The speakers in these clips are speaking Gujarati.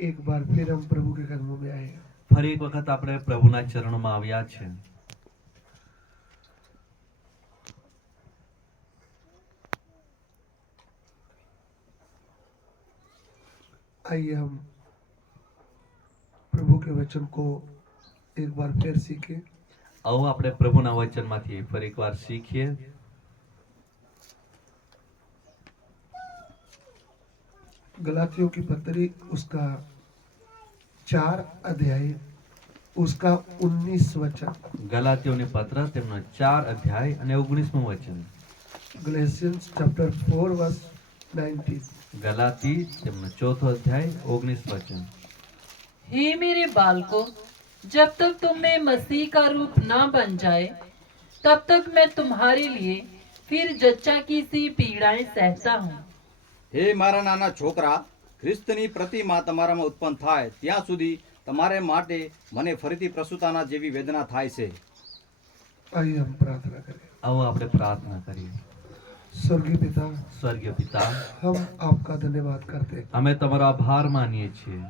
एक बार फिर हम प्रभु के कदमों में आए। ફરી એક વખત આપણે પ્રભુના ચરણોમાં આવ્યા છે। आइए हम प्रभु के वचन को एक बार फिर सीखें। આવો આપણે પ્રભુના વચનમાંથી ફરી એકવાર શીખીએ। गलातियों की पत्री उसका 4 अध्याय उसका 19 वचन। ગલાતીઓની પત્ર તેમનો 4 અધ્યાય અને 19મું વચન। Galatians chapter 4 verse 19। ગલાતી તેમનો 4થો અધ્યાય 19 વચન। हे मेरे बालकों, जब तक तुम में मसीह का रूप न बन जाए, तब तक मैं तुम्हारे लिए फिर जच्चा की सी पीड़ाएं सहता हूँ। હે મારા નાના છોકરા, ખ્રિસ્તની પ્રતિમા તમારામાં ઉત્પન્ન થાય ત્યાં સુધી તમારે માટે મને ફરીથી પ્રસૂતાના જેવી વેદના થાય છે। आइए हम प्रार्थना करें। આવો આપણે પ્રાર્થના કરીએ। स्वर्गीय पिता, સ્વર્ગીય પિતા, हम आपका धन्यवाद करते हैं। અમે તમારો આભાર માનીએ છીએ।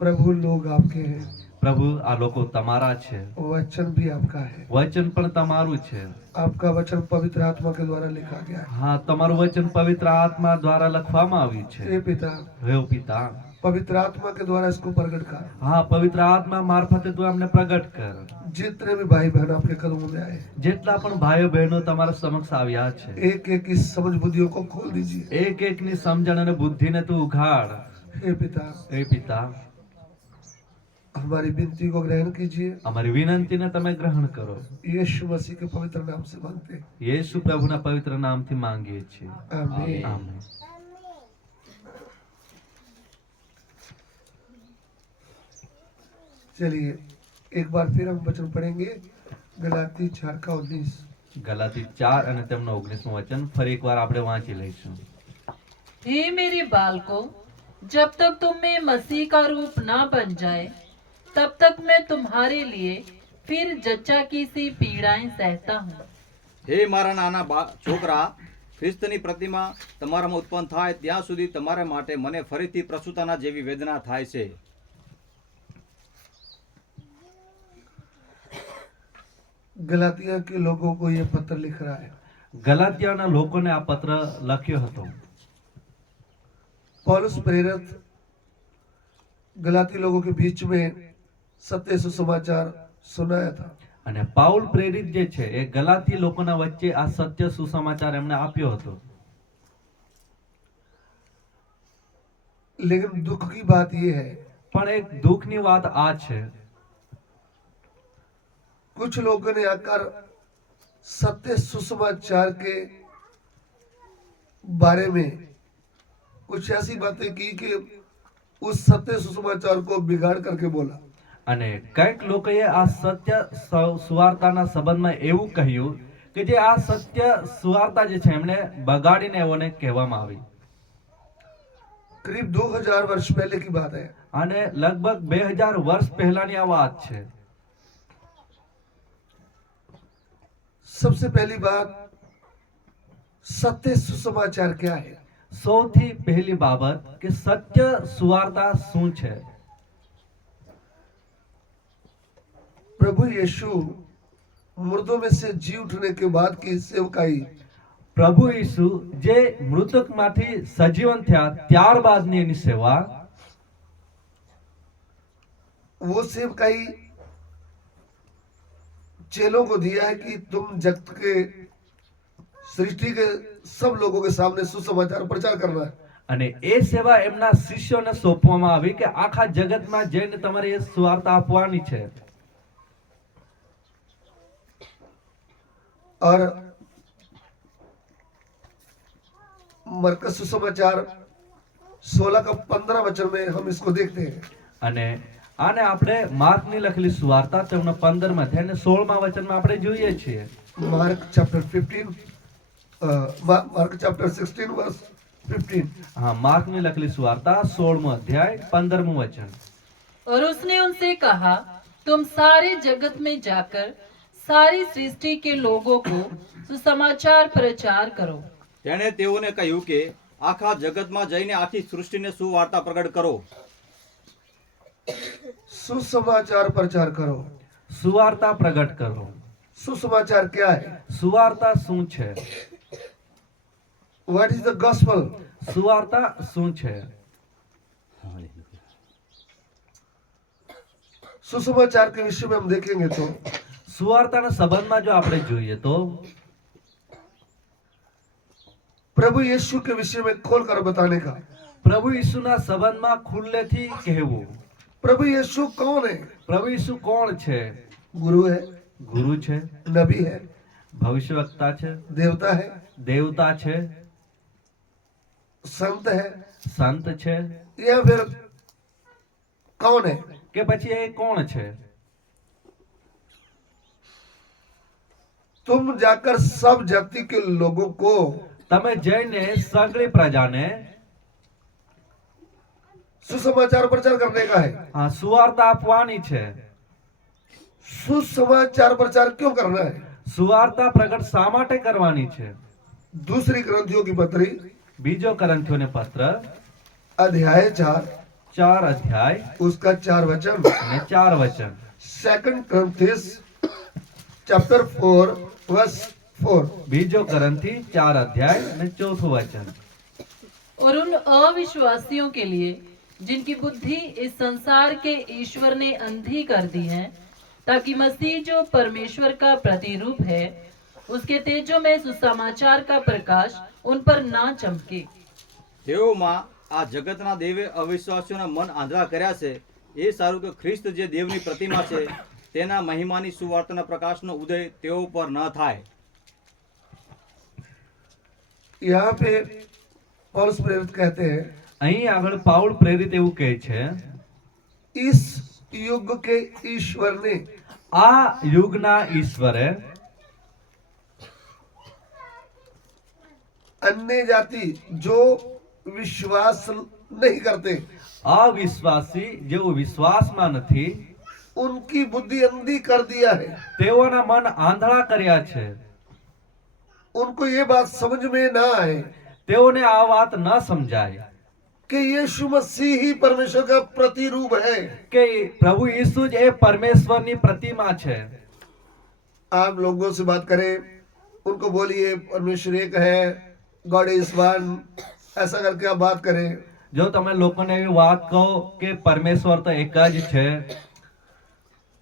प्रभु, लोग आपके हैं, પ્રભુ, આ લોકો તમારા છે, वचन भी आपका है। વચન પણ તમારું છે। आपका वचन पवित्र आत्मा के द्वारा लिखा गया है। હા, તમારું વચન પવિત્ર આત્મા દ્વારા લખવામાં આવ્યું છે। हे पिता, હે પિતા, पवित्र आत्मा के द्वारा इसको प्रकट कर। હા, પવિત્ર આત્મા મારફતે તું અમને પ્રગટ કર। जितने भी भाई बहन आपके कदमों में आए, જેટલા પણ ભાઈઓ બહેનો તમારા સમક્ષ આવ્યા છે, एक एक की समझ बुद्धियों को खोल दीजिए। એક એકની સમજણ અને બુદ્ધિને તું ઉઘાડ। हे पिता, હે પિતા, हमारी विनती को ग्रहण कीजिए। અમારી વિનંતીને તમે ગ્રહણ કરો। यीशु मसीह के पवित्र नाम से मांगते हैं। યેસુ પ્રભુના પવિત્ર નામથી માંગીએ છીએ। आमीन। આમેન। चलिए एक बार फिर हम वचन पढ़ेंगे। गलाती 4 का 19। ગલાતી 4 અને તેમનો 19મું વચન ફરી એકવાર આપણે વાંચી લઈશું। हे मेरे बालकों, जब तक तुम में मसीह का रूप न बन जाए, तब तक मैं तुम्हारे लिए फिर जच्चा की सी पीड़ाएं सहता हूँ। હે મારા નાના છોકરા, ખ્રિસ્તની પ્રતિમા તમારામાં ઉત્પન્ન થાય ત્યાં સુધી તમારા માટે મને ફરીથી પ્રસૂતાના જેવી વેદના થાય છે। गलातिया के लोगों को ये पत्र लिख रहा है। ગલાતિયાના લોકોને આ પત્ર લખ્યો હતો। पौलुस प्रेरित गलाती लोगों के बीच में सत्य सुसमाचार सुनाया था। અને પાઉલ પ્રેરિત જે છે એ ગલાતી લોકોના વચ્ચે આ સત્ય સુસમાચાર એમણે આપ્યો હતો। लेकिन दुख की बात यह है, પણ એક દુઃખની વાત આ છે, कुछ लोगों ने आकर सत्य सुसमाचार के बारे में कुछ ऐसी बातें की कि उस सत्य सुसमाचार को बिगाड़ करके बोला। અને કઈક લોકોએ આ સત્ય સુવાર્તાના સંબંધમાં એવું કહ્યું કે જે આ સત્ય સુવાર્તા જે છે એમણે બગાડીને એઓને કહેવામાં આવી। करीब 2000 वर्ष पहले की बात है। અને લગભગ 2000 વર્ષ પહેલાની આ વાત છે। सबसे पहली बात, सत्य सुसमाचार क्या है? સૌથી પહેલી બાબત કે સત્ય સુવાર્તા શું છે। प्रभु यीशु मुर्दों में से जी उठने के बाद की सेवकाई, પ્રભુ ઈસુ જે મૃતકમાંથી સજીવન થયા ત્યારબાદની એની સેવા, वो सेवकाई चेलों को दिया है कि तुम जगत के सृष्टि के सब लोगों के सामने सुसमाचार प्रचार करना है। અને એ સેવા એમના શિષ્યોને સોંપવામાં આવી કે આખા જગતમાં જઈને તમારે એ સુવાર્તા આપવાની છે। और मरकस सुसमाचार 16 का 15 वचन में हम इसको देखते हैं। અને આને આપણે માર્કની લખેલી સુવાર્તા તેમનો 15મા અધ્યાય અને 16મા વચનમાં આપણે જોઈએ છીએ। Mark chapter 15, Mark chapter 16 verse 15। હા, માર્કની લખેલી સુવાર્તા 16મો અધ્યાય 15મું વચન। और उसने उनसे कहा, तुम सारे जगत में जाकर सारी सृष्टि के लोगों को सुसमाचार प्रचार करो। તેણે તેઓને કહ્યું કે આખા જગતમાં જઈને આખી સૃષ્ટિને સુવાર્તા પ્રગટ કરો। सुसमाचार प्रचार करो। સુવાર્તા પ્રગટ કરો. सुसमाचार क्या है? સુવાર્તા શું છે? What is the gospel? સુવાર્તા શું છે? सुसमाचार के विषय में हम देखेंगे तो સુવાર્તાના સંબંધમાં જો આપણે જોઈએ તો प्रभु यीशु के विषय में खोलकर बताने का। પ્રભુ ઈસુના સંબંધમાં ખુલ્લેથી કહેવું. प्रभु यीशु कौन है? પ્રભુ ઈસુ કોણ છે? गुरु है, ગુરુ છે, नबी है, ભવિષ્યવક્તા છે, देवता है, દેવતા છે, संत है, સંત છે, या फिर कौन है? કે પછી એ કોણ છે? तुम जाकर सब जाति के लोगों को તમે જઈને સગળી પ્રજાને सुसमाचार प्रचार करने का है। આ સુવાર્તા આપવાની છે. सुसमाचार प्रचार क्यों करना है? સુવાર્તા પ્રગટ શા માટે કરવાની છે? दूसरी ग्रंथियों की पत्री બીજો કરંથીઓને પત્ર अध्याय 4 4 અધ્યાય उसका 4 वचन, અને 4 વચન. Second Corinthians chapter 4 verse 4। બીજો કરંથી 4 અધ્યાય અને 4થું વચન. और उन अविश्वासियों के लिए जिनकी बुद्धि इस संसार के ईश्वर ने अंधी कर दी है, ताकि मसीह जो परमेश्वर का प्रतिरूप है उसके तेजो में सुसमाचार का प्रकाश उन पर ना चमके। તેઓમાં આ જગતના દેવે અવિશ્વાસીઓના મન આંધળા કર્યા છે. એ સારું કે ખ્રિસ્ત જે દેવની પ્રતિમા છે તેના મહિમાની સુવાર્તાના પ્રકાશનો ઉદય તેઓ પર ન થાય. यहाँ पे पौलुस प्रेरित कहते हैं અહીં આગળ પાઉલ પ્રેરિત એવું કહે છે, इस युग के ईश्वर ने આ યુગના ઈશ્વરે अन्य जाति जो विश्वास नहीं करते અવિશ્વાસી જેઓ વિશ્વાસમાં નથી उनकी बुद्धि अंधी कर दिया है। તેઓના મન આંધળા કર્યા છે. उनको ये बात समझ में ना आए તેઓને આ વાત ન સમજાય कि यीशु मसीह ही परमेश्वर का प्रतिरूप है। કે પ્રભુ ઈસુ જ એ પરમેશ્વરની પ્રતિમા છે. आप लोगों से बात करें, उनको बोलिए परमेश्वर एक है, गॉड इज वन, ऐसा करके आप बात करें, જો તમે લોકોને એવી વાત કહો કે પરમેશ્વર તો એક જ છે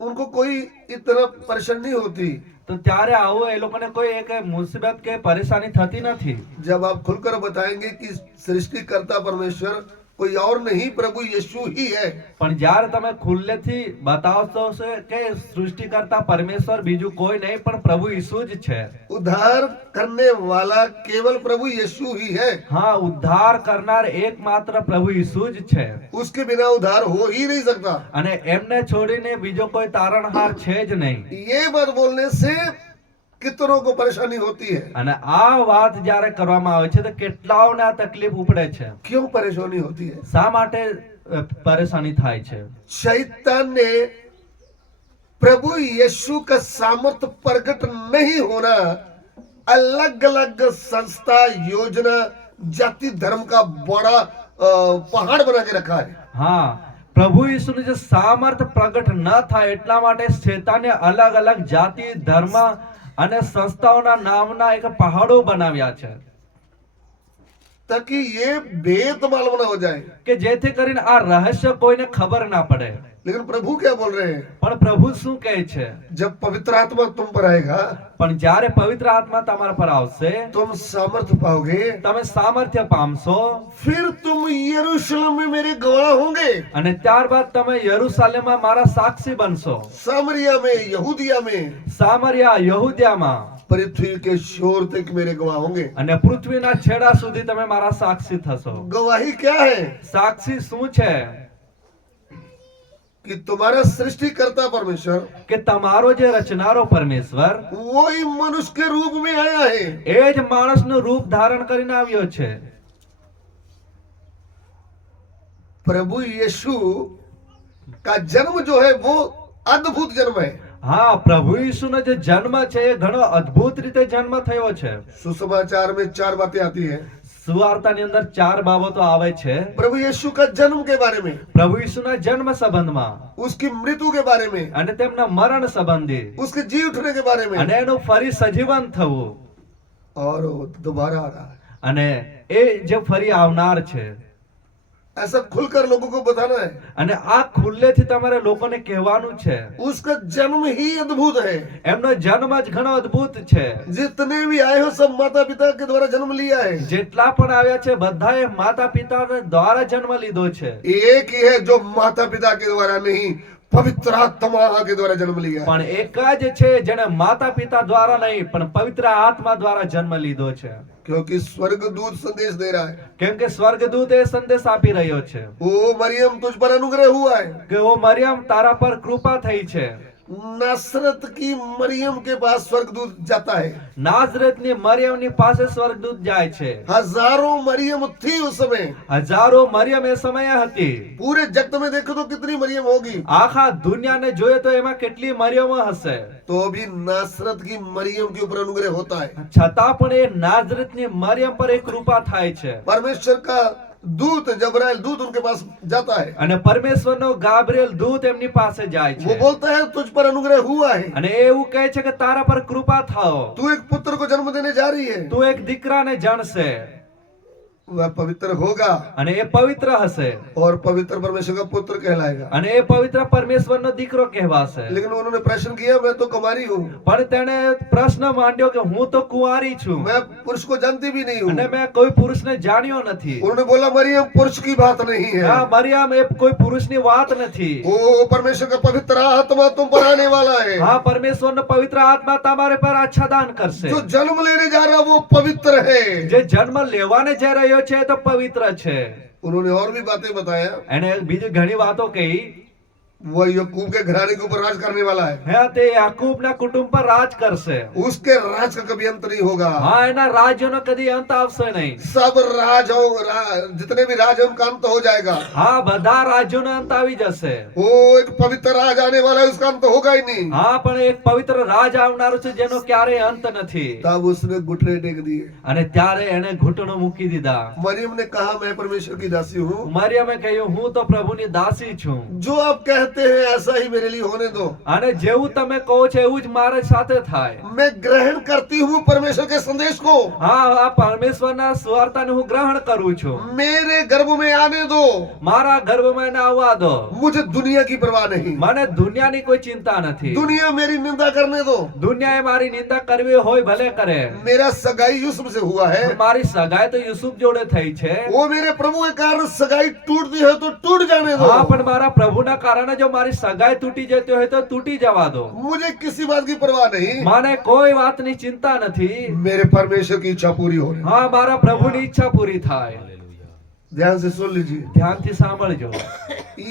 उनको कोई इतना परेशानी नहीं होती। તો ત્યારે આવું એ લોકોને કોઈ એક મુસીબત કે પરેશાની થતી નથી. जब आप खुलकर बताएंगे कि सृष्टिकर्ता परमेश्वर कोई और नहीं, प्रभु यीशु ही है, પણ જ્યારે તમે ખુલ્લેથી બતાવશો કે સૃષ્ટિકર્તા પરમેશ્વર બીજું કોઈ નહીં પણ પ્રભુ ઈસુ જ છે. उद्धार करने वाला केवल प्रभु यीशु ही है। હા, ઉદ્ધાર કરનાર એકમાત્ર પ્રભુ ઈસુ જ છે उसके बिना उद्धार हो ही नहीं सकता। અને એમને છોડીને બીજો કોઈ તારણહાર છે જ નહીં. ये बात बोलने से कितनों को परेशानी होती है। અને આ વાત જ્યારે કરવામાં આવે છે તો કેટલાઓને આ તકલીફ ઉપડે છે. क्यों परेशानी होती है? શા માટે પરેશાની થાય છે? शैतान ने प्रभु यीशु का सामर्थ्य प्रकट नहीं होना अलग अलग संस्था, योजना, जाति धर्म का बड़ा पहाड़ बना के रखा है। હા, પ્રભુ ઈસુનું જે સામર્થ પ્રગટ ન થાય એટલા માટે શેતાને અલગ અલગ જાતિ, ધર્મ અને સંસ્થાઓના નામના એક પહાડો બનાવ્યા છે ताकि ये भेद मालूम ना हो जाए। કે જેથી કરીને આ રહસ્ય કોઈને ખબર ના પડે. लेकिन प्रभु क्या बोल रहे हैं? પણ પ્રભુ શું કહે છે? जब पवित्र आत्मा तुम पर आएगा પણ જ્યારે પવિત્ર આત્મા તમારા પર આવશે तुम सामर्थ्य पाओगे, તમે સામર્થ્ય પામશો फिर तुम यरूशलेम में मेरे गवाह होंगे, અને ત્યારબાદ તમે યરૂશાલેમમાં મારા સાક્ષી બનશો. सामरिया में, यहूदिया में, સામરિયા, યહૂદિયામાં पृथ्वी के शोर तक मेरे गवाह होंगे। અને પૃથ્વીના છેડા સુધી તમે મારા સાક્ષી થશો. गवाही क्या है? સાક્ષી શું છે? कि तुम्हारा सृष्टिकर्ता परमेश्वर કે તમારો જે રચનારો પરમેશ્વર वो ही मनुष्य के रूप में आया है। એ જ માણસનું રૂપ ધારણ કરીને આવ્યો છે. प्रभु यीशु का जन्म जो है वो अद्भुत जन्म है। હા, પ્રભુ ઈસુનો જે જન્મ છે એ ઘણો અદ્ભુત રીતે જન્મ થયો છે. सुसमाचार में 4 बातें आती है। સુવાર્તાની અંદર 4 બાબતો આવે છે प्रभु यीशु का जन्म के बारे में, પ્રભુ ઈસુના જન્મ સંબંધમાં उसकी मृत्यु के बारे में, અને તેમના મરણ સંબંધી उसके जी उठने के बारे में, અને એનું ફરી સજીવન થવું और वो दोबारा आ रहा है। અને એ જે ફરી આવનાર છે ऐसा खुलकर लोगों को बताना है। અને આ ખુલ્લેથી તમારે લોકોને કહેવાનું છે उसका जन्म ही अद्भुत है। એમનો જન્મ જ ઘણો અદ્ભુત છે जितने भी आए हो सब माता पिता के द्वारा जन्म लिया है। જેટલા પણ આવ્યા છે બધાએ માતા પિતા દ્વારા જન્મ લીધો છે एक ही है जो माता पिता के द्वारा नहीं, पवित्र आत्मा के द्वारा जन्म लिया है। પણ એક જ છે જેને માતા પિતા દ્વારા નહીં પણ પવિત્ર આત્મા દ્વારા જન્મ લીધો છે क्योंकि स्वर्गदूत संदेश दे रहा है, કેમ કે સ્વર્ગદૂત એ સંદેશ આપી રહ્યો છે ओ मरियम तुझ पर अनुग्रह हुआ है। કે ઓ મરિયમ તારા પર કૃપા થઈ છે नासरत की मरियम के पास स्वर्गदूत जाता है। નાઝરેતની મરિયમની પાસે સ્વર્ગદૂત જાય છે हजारों मरियम थी उस समय। હજારો મરિયમ એ સમયે હતી पूरे जगत में देखो तो कितनी मरियम होगी, આખા દુનિયાને જોઈએ તો એમાં કેટલી મરિયમો હશે तो भी नासरत की मरियम के ऊपर अनुग्रह होता है। છતાં પણ એ નાઝરેતની મરિયમ પર એક કૃપા થાય છે परमेश्वर का दूत जबराइल दूत उनके पास जाता है। અને પરમેશ્વરનો ગાબ્રિએલ દૂત એમની પાસે જાય वो છે बोलता है तुझ पर अनुग्रह हुआ है, અને એ એવું કહે છે કે તારા પર કૃપા થાઓ तू एक पुत्र को जन्म देने जा रही है, તું એક દીકરાને જણશે वह पवित्र होगा અને એ પવિત્ર હશે और पवित्र परमेश्वर का पुत्र कहलाएगा। અને એ પવિત્ર પરમેશ્વરનો દીકરો કહેવાશે लेकिन उन्होंने प्रश्न किया, मैं तो कुमारी हूँ, પણ તેણે પ્રશ્ન માંડ્યો કે હું તો કુંવારી છું मैं पुरुष को जानती भी नहीं અને हूँ। મેં કોઈ પુરુષને જાણ્યો નથી उन्होंने बोला मरियम पुरुष की बात नहीं है, આ મરિયમ એ કોઈ પુરુષની વાત નથી ओ परमेश्वर का पवित्र आत्मा तुम पर आने वाला है। હા પરમેશ્વરનો પવિત્ર આત્મા તમારે પર આચ્છાદન કરશે जो जन्म लेने जा रहा वो पवित्र है। જે જન્મ લેવાને જઈ રહ્યો છે તો પવિત્ર છે उन्होंने और भी बातें बताया, એને બીજી ઘણી વાતો કહી वो यकूब के घराने के ऊपर राज करने वाला है, હે તે યાકૂબના કુટુંબ પર રાજ કરશે उसके राज का कभी अंत नहीं होगा। હા એના રાજ્યનો કદી અંત આવશે નહીં सब राज हो जितने भी राज है उनका अंत हो जाएगा। હા બધા રાજ્યોનો અંત આવી જશે वो एक पवित्र राज आने वाला है, उसका अंत होगा ही नहीं। હા પણ એક પવિત્ર રાજ આવનારો છે જેનો ક્યારેય અંત નથી तब उसने घुटने टेक दिए। અને ત્યારે એને ઘૂંટણો મૂકી દીધા मरियम ने कहा मैं परमेश्वर की दासी हूँ, મરિયમે કહ્યું હું તો પ્રભુની દાસી છું जो आप कहते हैं ऐसा ही मेरे लिए होने दो। અને જેવું તમે કહો છો એવું જ મારા સાથે થાય मैं ग्रहण करती हूँ परमेश्वर के संदेश को, હા આ પરમેશ્વરના સુવાર્તાને હું ગ્રહણ કરું છું मेरे गर्भ में आने दो। મારા ગર્ભમાં એને આવવા દો मुझे दुनिया की परवाह नहीं, મને દુનિયાની કોઈ ચિંતા નથી दुनिया मेरी निंदा करने दो। દુનિયાએ મારી નિંદા કરવી હોય ભલે કરે मेरा सगाई यूसुफ से हुआ है, મારી સગાઈ તો યુસુફ જોડે થઈ છે वो मेरे प्रभु के कारण सगाई टूटती है तो टूट जाने दो। હા પણ મારા પ્રભુના કારણે જો મારી સગાઈ તૂટી જતી હોય તો તૂટી જવા દો मुझे किसी बात की परवाह नहीं, મને કોઈ વાતની ચિંતા નથી मेरे परमेश्वर की इच्छा पूरी हो रही। હા મારા પ્રભુની ઈચ્છા પૂરી થાય ध्यान से सुन लीजिए, ધ્યાનથી સાંભળજો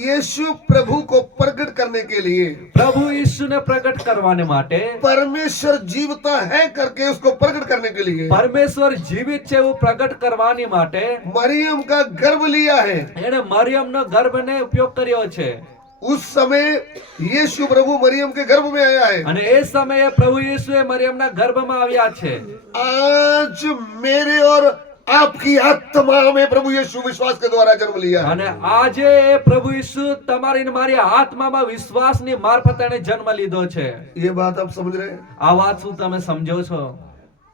यीशु प्रभु को प्रकट करने के लिए પ્રભુ ઈસુને પ્રગટ કરવાને માટે परमेश्वर जीवता है करके उसको प्रकट करने के लिए પરમેશ્વર જીવિત છે એવું પ્રગટ કરવાની માટે मरियम का गर्भ लिया है। એને મરિયમનો ગર્ભને ઉપયોગ કર્યો છે उस समय यीशु प्रभु मरियम के गर्भ में आया है। અને એ સમયે પ્રભુ ઈસુએ મરિયમના ગર્ભમાં આવ્યા છે आज मेरे और आपकी आत्मा में प्रभु यीशु विश्वास के द्वारा जन्म लिया है। અને આજે એ પ્રભુ ઈસુ તમારી ને મારી આત્મામાં વિશ્વાસની મારફતે એને જન્મ લીધો છે ये बात आप समझ रहे हैं? આ વાત શું તમે સમજો છો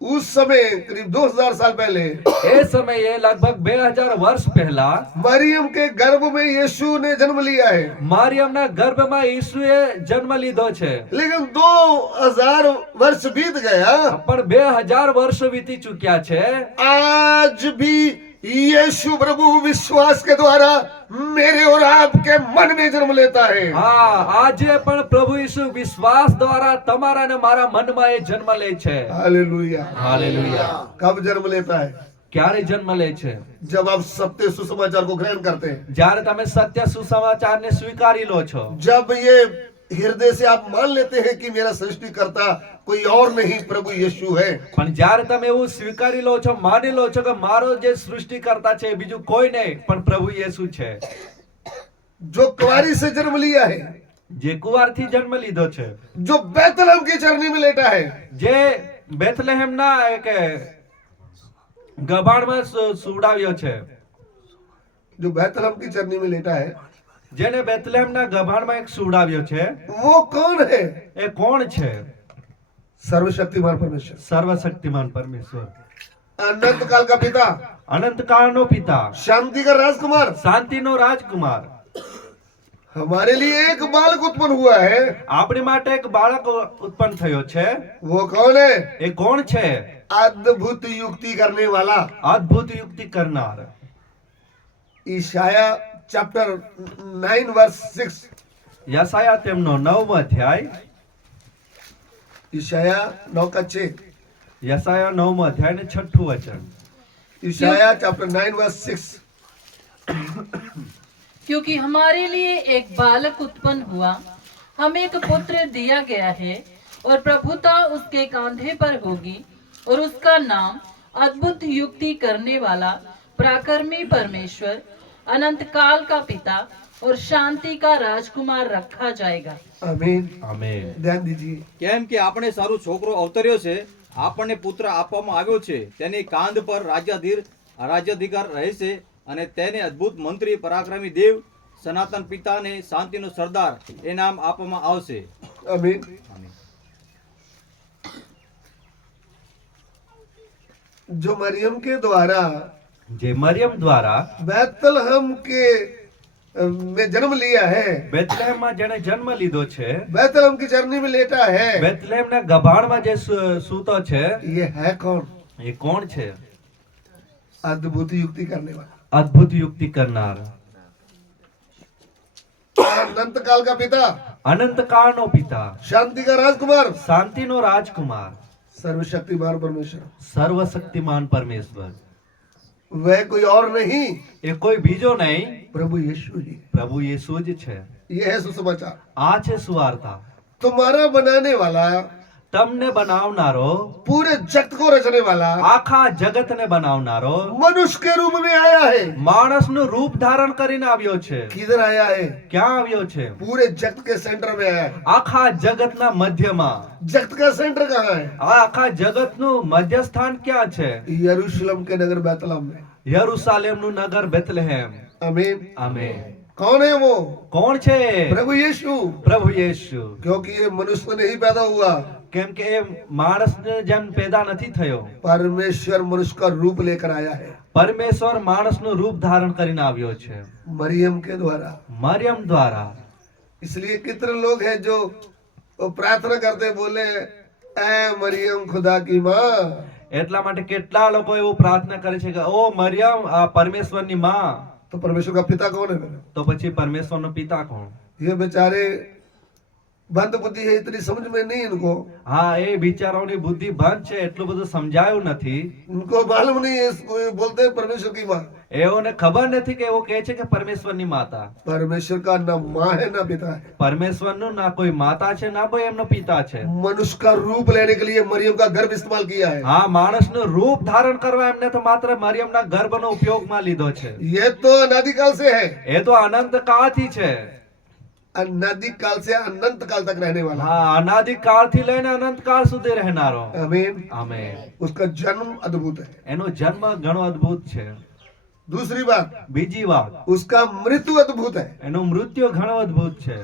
उस समय करीब 2000 साल पहले એ સમયે લગભગ 2000 વર્ષ પહેલા मरियम के गर्भ में यीशु ने जन्म लिया है। મારિયમના ગર્ભમાં ઈસુએ જન્મ લીધો છે लेकिन 2000 वर्ष बीत गया, પણ 2000 વર્ષો વીતી ચૂક્યા છે आज भी यीशु प्रभु विश्वास के द्वारा मेरे और आपके मन में जन्म लेता है। હા આજે પણ પ્રભુ ઈસુ વિશ્વાસ દ્વારા તમારા ને મારા મનમાં એ જન્મ લે છે हालेलुया। હાલેલુયા कब जन्म लेता है? ક્યારે જન્મ લે છે जब आप सत्य सुसमाचार को ग्रहण करते हैं, જ્યારે તમે સત્ય સુસમાચારને સ્વીકારી લો છો जब ये हृदय से आप मान लेते हैं कि मेरा सृष्टिकर्ता कोई और नहीं प्रभु यीशु है, પણ જ્યારે તમે એવું સ્વીકારી લો છો માની લો છો કે મારો જે સૃષ્ટિકર્તા છે એ બીજું કોઈ નહીં પણ પ્રભુ યેસુ છે जो कुंवारी से जन्म लिया है, જે કુંવારથી જન્મ લીધો છે जो बैतलहम की चरनी में लेटा है, જે બેથલેહેમના એક ગભાણમાં સુવડાવ્યો છે. जो बैतलहम की चरनी में लेटा है જેને બેથલેહમના ગભાણમાં એક સુવડાવ્યો છે, वो कौन है? એ કોણ છે? सर्वशक्तिमान परमेश्वर, સર્વશક્તિમાન પરમેશ્વર, अनंत काल का पिता, અનંતકાળનો પિતા, शांति का राजकुमार। શાંતિનો રાજકુમાર. हमारे लिए एक बालक उत्पन्न हुआ है। આપણી માટે એક બાળક ઉત્પન્ન થયો છે. वो कौन है? એ કોણ છે? अद्भुत युक्ति करने वाला। અદ્ભુત યુક્તિ કરનાર. Isaiah chapter 9 verse 6। યશાયા તેમનો 9મો અધ્યાય, ईशाया 9 का 6। યશાયા 9મો અધ્યાય ને 6થું વચન. Isaiah chapter 9 verse 6। क्योंकि हमारे लिए एक बालक उत्पन्न हुआ, हमें एक पुत्र दिया गया है, और प्रभुता उसके कांधे पर होगी, और उसका नाम अद्भुत युक्ति करने वाला, पराक्रमी परमेश्वर, अनंत काल का पिता और शांति का राजकुमार रखा जाएगा। आमीन। આમેન. ध्यान दीजिए, કેમ કે આપણે સારું છોકરો અવતર્યો છે, આપણને પુત્ર આપવામાં આવ્યો છે, તેની કાંધ પર રાજ્યાધિકાર રહેશે, અને તેને અદ્ભુત મંત્રી, પરાક્રમી દેવ, સનાતન પિતા અને શાંતિનો સરદાર એ નામ આપવામાં આવશે. आमीन। जो मरियम के द्वारा જે મરિયમ દ્વારા बैतलहम के में जन्म लिया है, બેથલેહમમાં જેણે જન્મ લીધો છે, बैतलहम की चरनी में लेटा है, બેથલેહમના ગભાણમાં જે સૂતો છે, ये है कौन? એ કોણ છે? अद्भुत युक्ति करने वाला, અદ્ભુત યુક્તિ કરનાર, अनंत काल का पिता, અનંતકાળનો પિતા, शांति का राजकुमार, શાંતિનો રાજકુમાર, सर्वशक्तिमान परमेश्वर। સર્વશક્તિમાન પરમેશ્વર. वह कोई और नहीं, એ કોઈ બીજો નહીં, प्रभु यीशु ही। પ્રભુ યેસુ જ છે. ये है सुसमाचार। આ છે સુવાર્તા. तुम्हारा बनाने वाला, તમને બનાવનારો, पूरे जगत को रचने वाला, આખા જગતને બનાવનારો, मनुष्य के रूप में आया है। માણસનું રૂપ ધારણ કરીને આવ્યો છે. किधर आया है? ક્યાં આવ્યો છે? पूरे जगत के सेंटर में आया है। આખા જગતના મધ્યમાં. जगत का सेंटर कहाँ है? આ આખા જગતનું મધ્યસ્થાન ક્યાં છે? यरूशलेम के नगर बैतलहम में। યરુશાલેમનું નગર બેથલેહેમ. आमीन। આમેન. कौन है वो? કોણ છે? प्रभु यीशु। પ્રભુ યેસુ. क्योंकि ये मनुष्य नहीं पैदा हुआ, કેમ કે એ માણસને જેમ પેદા નથી થયો. परमेश्वर मनुष्य का रूप लेकर आया है, પરમેશ્વર માણસનું રૂપ ધારણ કરીને આવ્યો છે, मरियम के द्वारा। મરિયમ દ્વારા. इसलिए कितने लोग हैं जो वो प्रार्थना करते बोले, ऐ मरियम खुदा की माँ। એટલા માટે કેટલા લોકો એવું પ્રાર્થના કરે છે કે ઓ મરિયમ આ પરમેશ્વરની માં. तो परमेश्वर का पिता कौन है मेरा? તો પછી પરમેશ્વરનો પિતા કોણ? ये बेचारे बंद बुद्धि है, इतनी समझ में नहीं इनको। હા, એ બિચારાઓની બુદ્ધિ બંધ છે, એટલું બધું સમજાયું નથી. उनको मालूम नहीं है, इसको ये बोलते हैं परमेश्वर की माँ। એઓને ખબર નથી કે એવો કહે છે કે પરમેશ્વરની માતા. परमेश्वर का ना माँ है ना पिता है। પરમેશ્વરનું ના કોઈ માતા છે ના કોઈ એમનો પિતા છે. मनुष्य का रूप लेने के लिए मरियम का गर्भ इस्तेमाल किया है। હા, માણસનું રૂપ ધારણ કરવા એમને તો માત્ર મરિયમના ગર્ભનો ઉપયોગમાં લીધો છે. ये तो अनादिकाल से है, એ તો અનંત કાળથી છે. अनादिक काल से अनंत काल तक रहने वाला। હા, અનાદિ કાળથી લઈને અનંત કાળ સુધી રહેનારો. आमीन। આમેન. उसका जन्म अद्भुत है। એનો જન્મ ઘણો અદ્ભુત છે. दूसरी बात, બીજી વાત, उसका मृत्यु अद्भुत है। એનો મૃત્યુ ઘણો અદ્ભુત છે.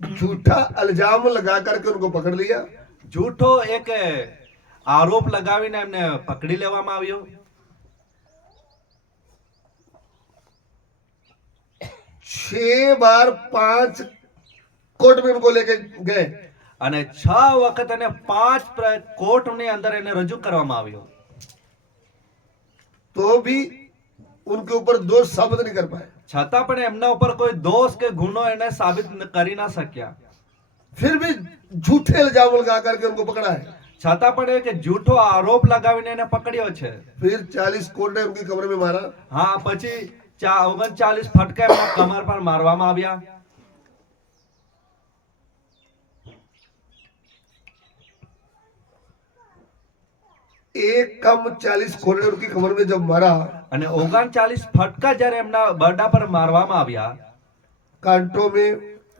झूठा इल्जाम लगा करके उनको पकड़ लिया, જૂઠો એક આરોપ લગાવીને એમને પકડી લેવામાં આવ્યો. 6 बार 5 कोर्ट में उनको लेके गए, અને 6 વખત એને 5 કોર્ટની અંદર એને રજૂ કરવામાં આવ્યો. तो भी उनके ऊपर दोष साबित नहीं कर पाए। છતાં પણ એમના ઉપર કોઈ દોષ કે ગુનો એને સાબિત કરી ના શક્યા. फिर भी झूठे इल्जाम लगा करके उनको पकड़ा है। છતાં પણ એક જૂઠો આરોપ લગાવીને એને પકડ્યો છે. फिर 40 कोर्ट ने उनकी कमर में मारा। હા, પછી 39 ફટકા એમના કમર પર મારવામાં આવ્યા. एक कम 40 कोर्ट ने उनकी कमर में जब मारा, અને 39 ફટકા જ્યારે એમના બરડા પર મારવામાં આવ્યા, कांटों में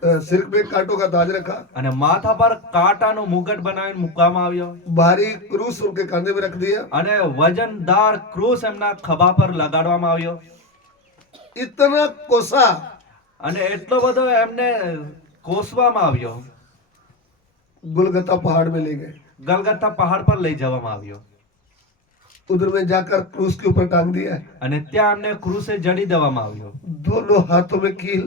सिर पे कांटों का ताज रखा, અને માથા પર કાંટાનો મુગટ બનાવીને મૂકવામાં આવ્યો भारी क्रूस उनके कंधे में रख दिया। અને વજનદાર ક્રૂસ એમના ખભા પર લગાડવામાં આવ્યો इतना कोसा, અને એટલો બધો એમને કોસવામાં આવ્યો, गुलगता पहाड़ में ले गए। ગલગથા પહાડ પર લઈ જવામાં આવ્યો उधर में जाकर क्रूस के ऊपर टांग दिया। અને ત્યાં એમને ક્રૂસે જડી દેવામાં આવ્યો, दोनों हाथों में कील,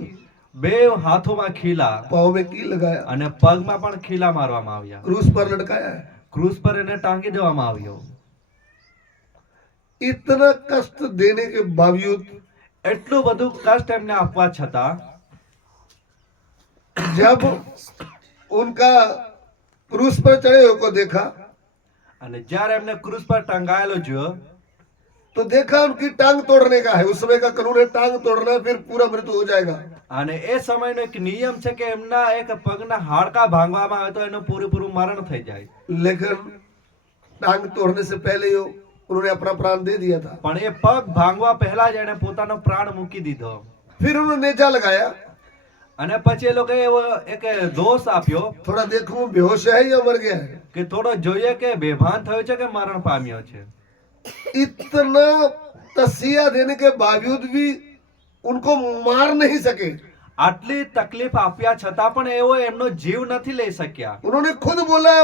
બે હાથોમાં ખીલા पाँव में कील लगाया, અને પગમાં પણ ખીલા મારવામાં આવ્યા, क्रूस पर लटकाया है। ક્રૂસ પર એને ટાંગી દેવામાં આવ્યો। इतना कष्ट देने के बावजूद એટલું બધું કષ્ટ એમને આપવા છતાં जब उनका क्रूस पर चढ़े हुए को देखा અને જ્યારે એમને ક્રૂસ પર ટંગાયેલો જોયો तो देखा उनकी टांग तोड़ने का है। उस समय का कानून है, टांग तोड़ना फिर पूरा मृत्यु हो जाएगा। અને એ સમયનો એક નિયમ છે કે એમના એક પગના હાડકા ભાંગવામાં આવે તો એનું પૂરેપૂરું મરણ થઈ જાય, लेकिन टांग तोड़ने से पहले ही उन्होंने अपना प्राण दे दिया था। પણ એ પગ ભાંગવા પહેલા જ એને પોતાનો પ્રાણ મૂકી દીધો। फिर उन्होंने नेजा लगाया, અને પછી એ લોકોએ એવો એક દોષ આપ્યો थोड़ा देखूं बेहोश है या मर गया है। કે થોડો જોઈએ કે બેભાન થયો છે કે મરણ પામ્યો છે। इतना तसिया देने के बावजूद भी उनको मार नहीं सके। આટલી તકલીફ આપ્યા છતાં પણ એવો એમનો જીવ નથી લઈ શક્યા। उन्होंने खुद बोला,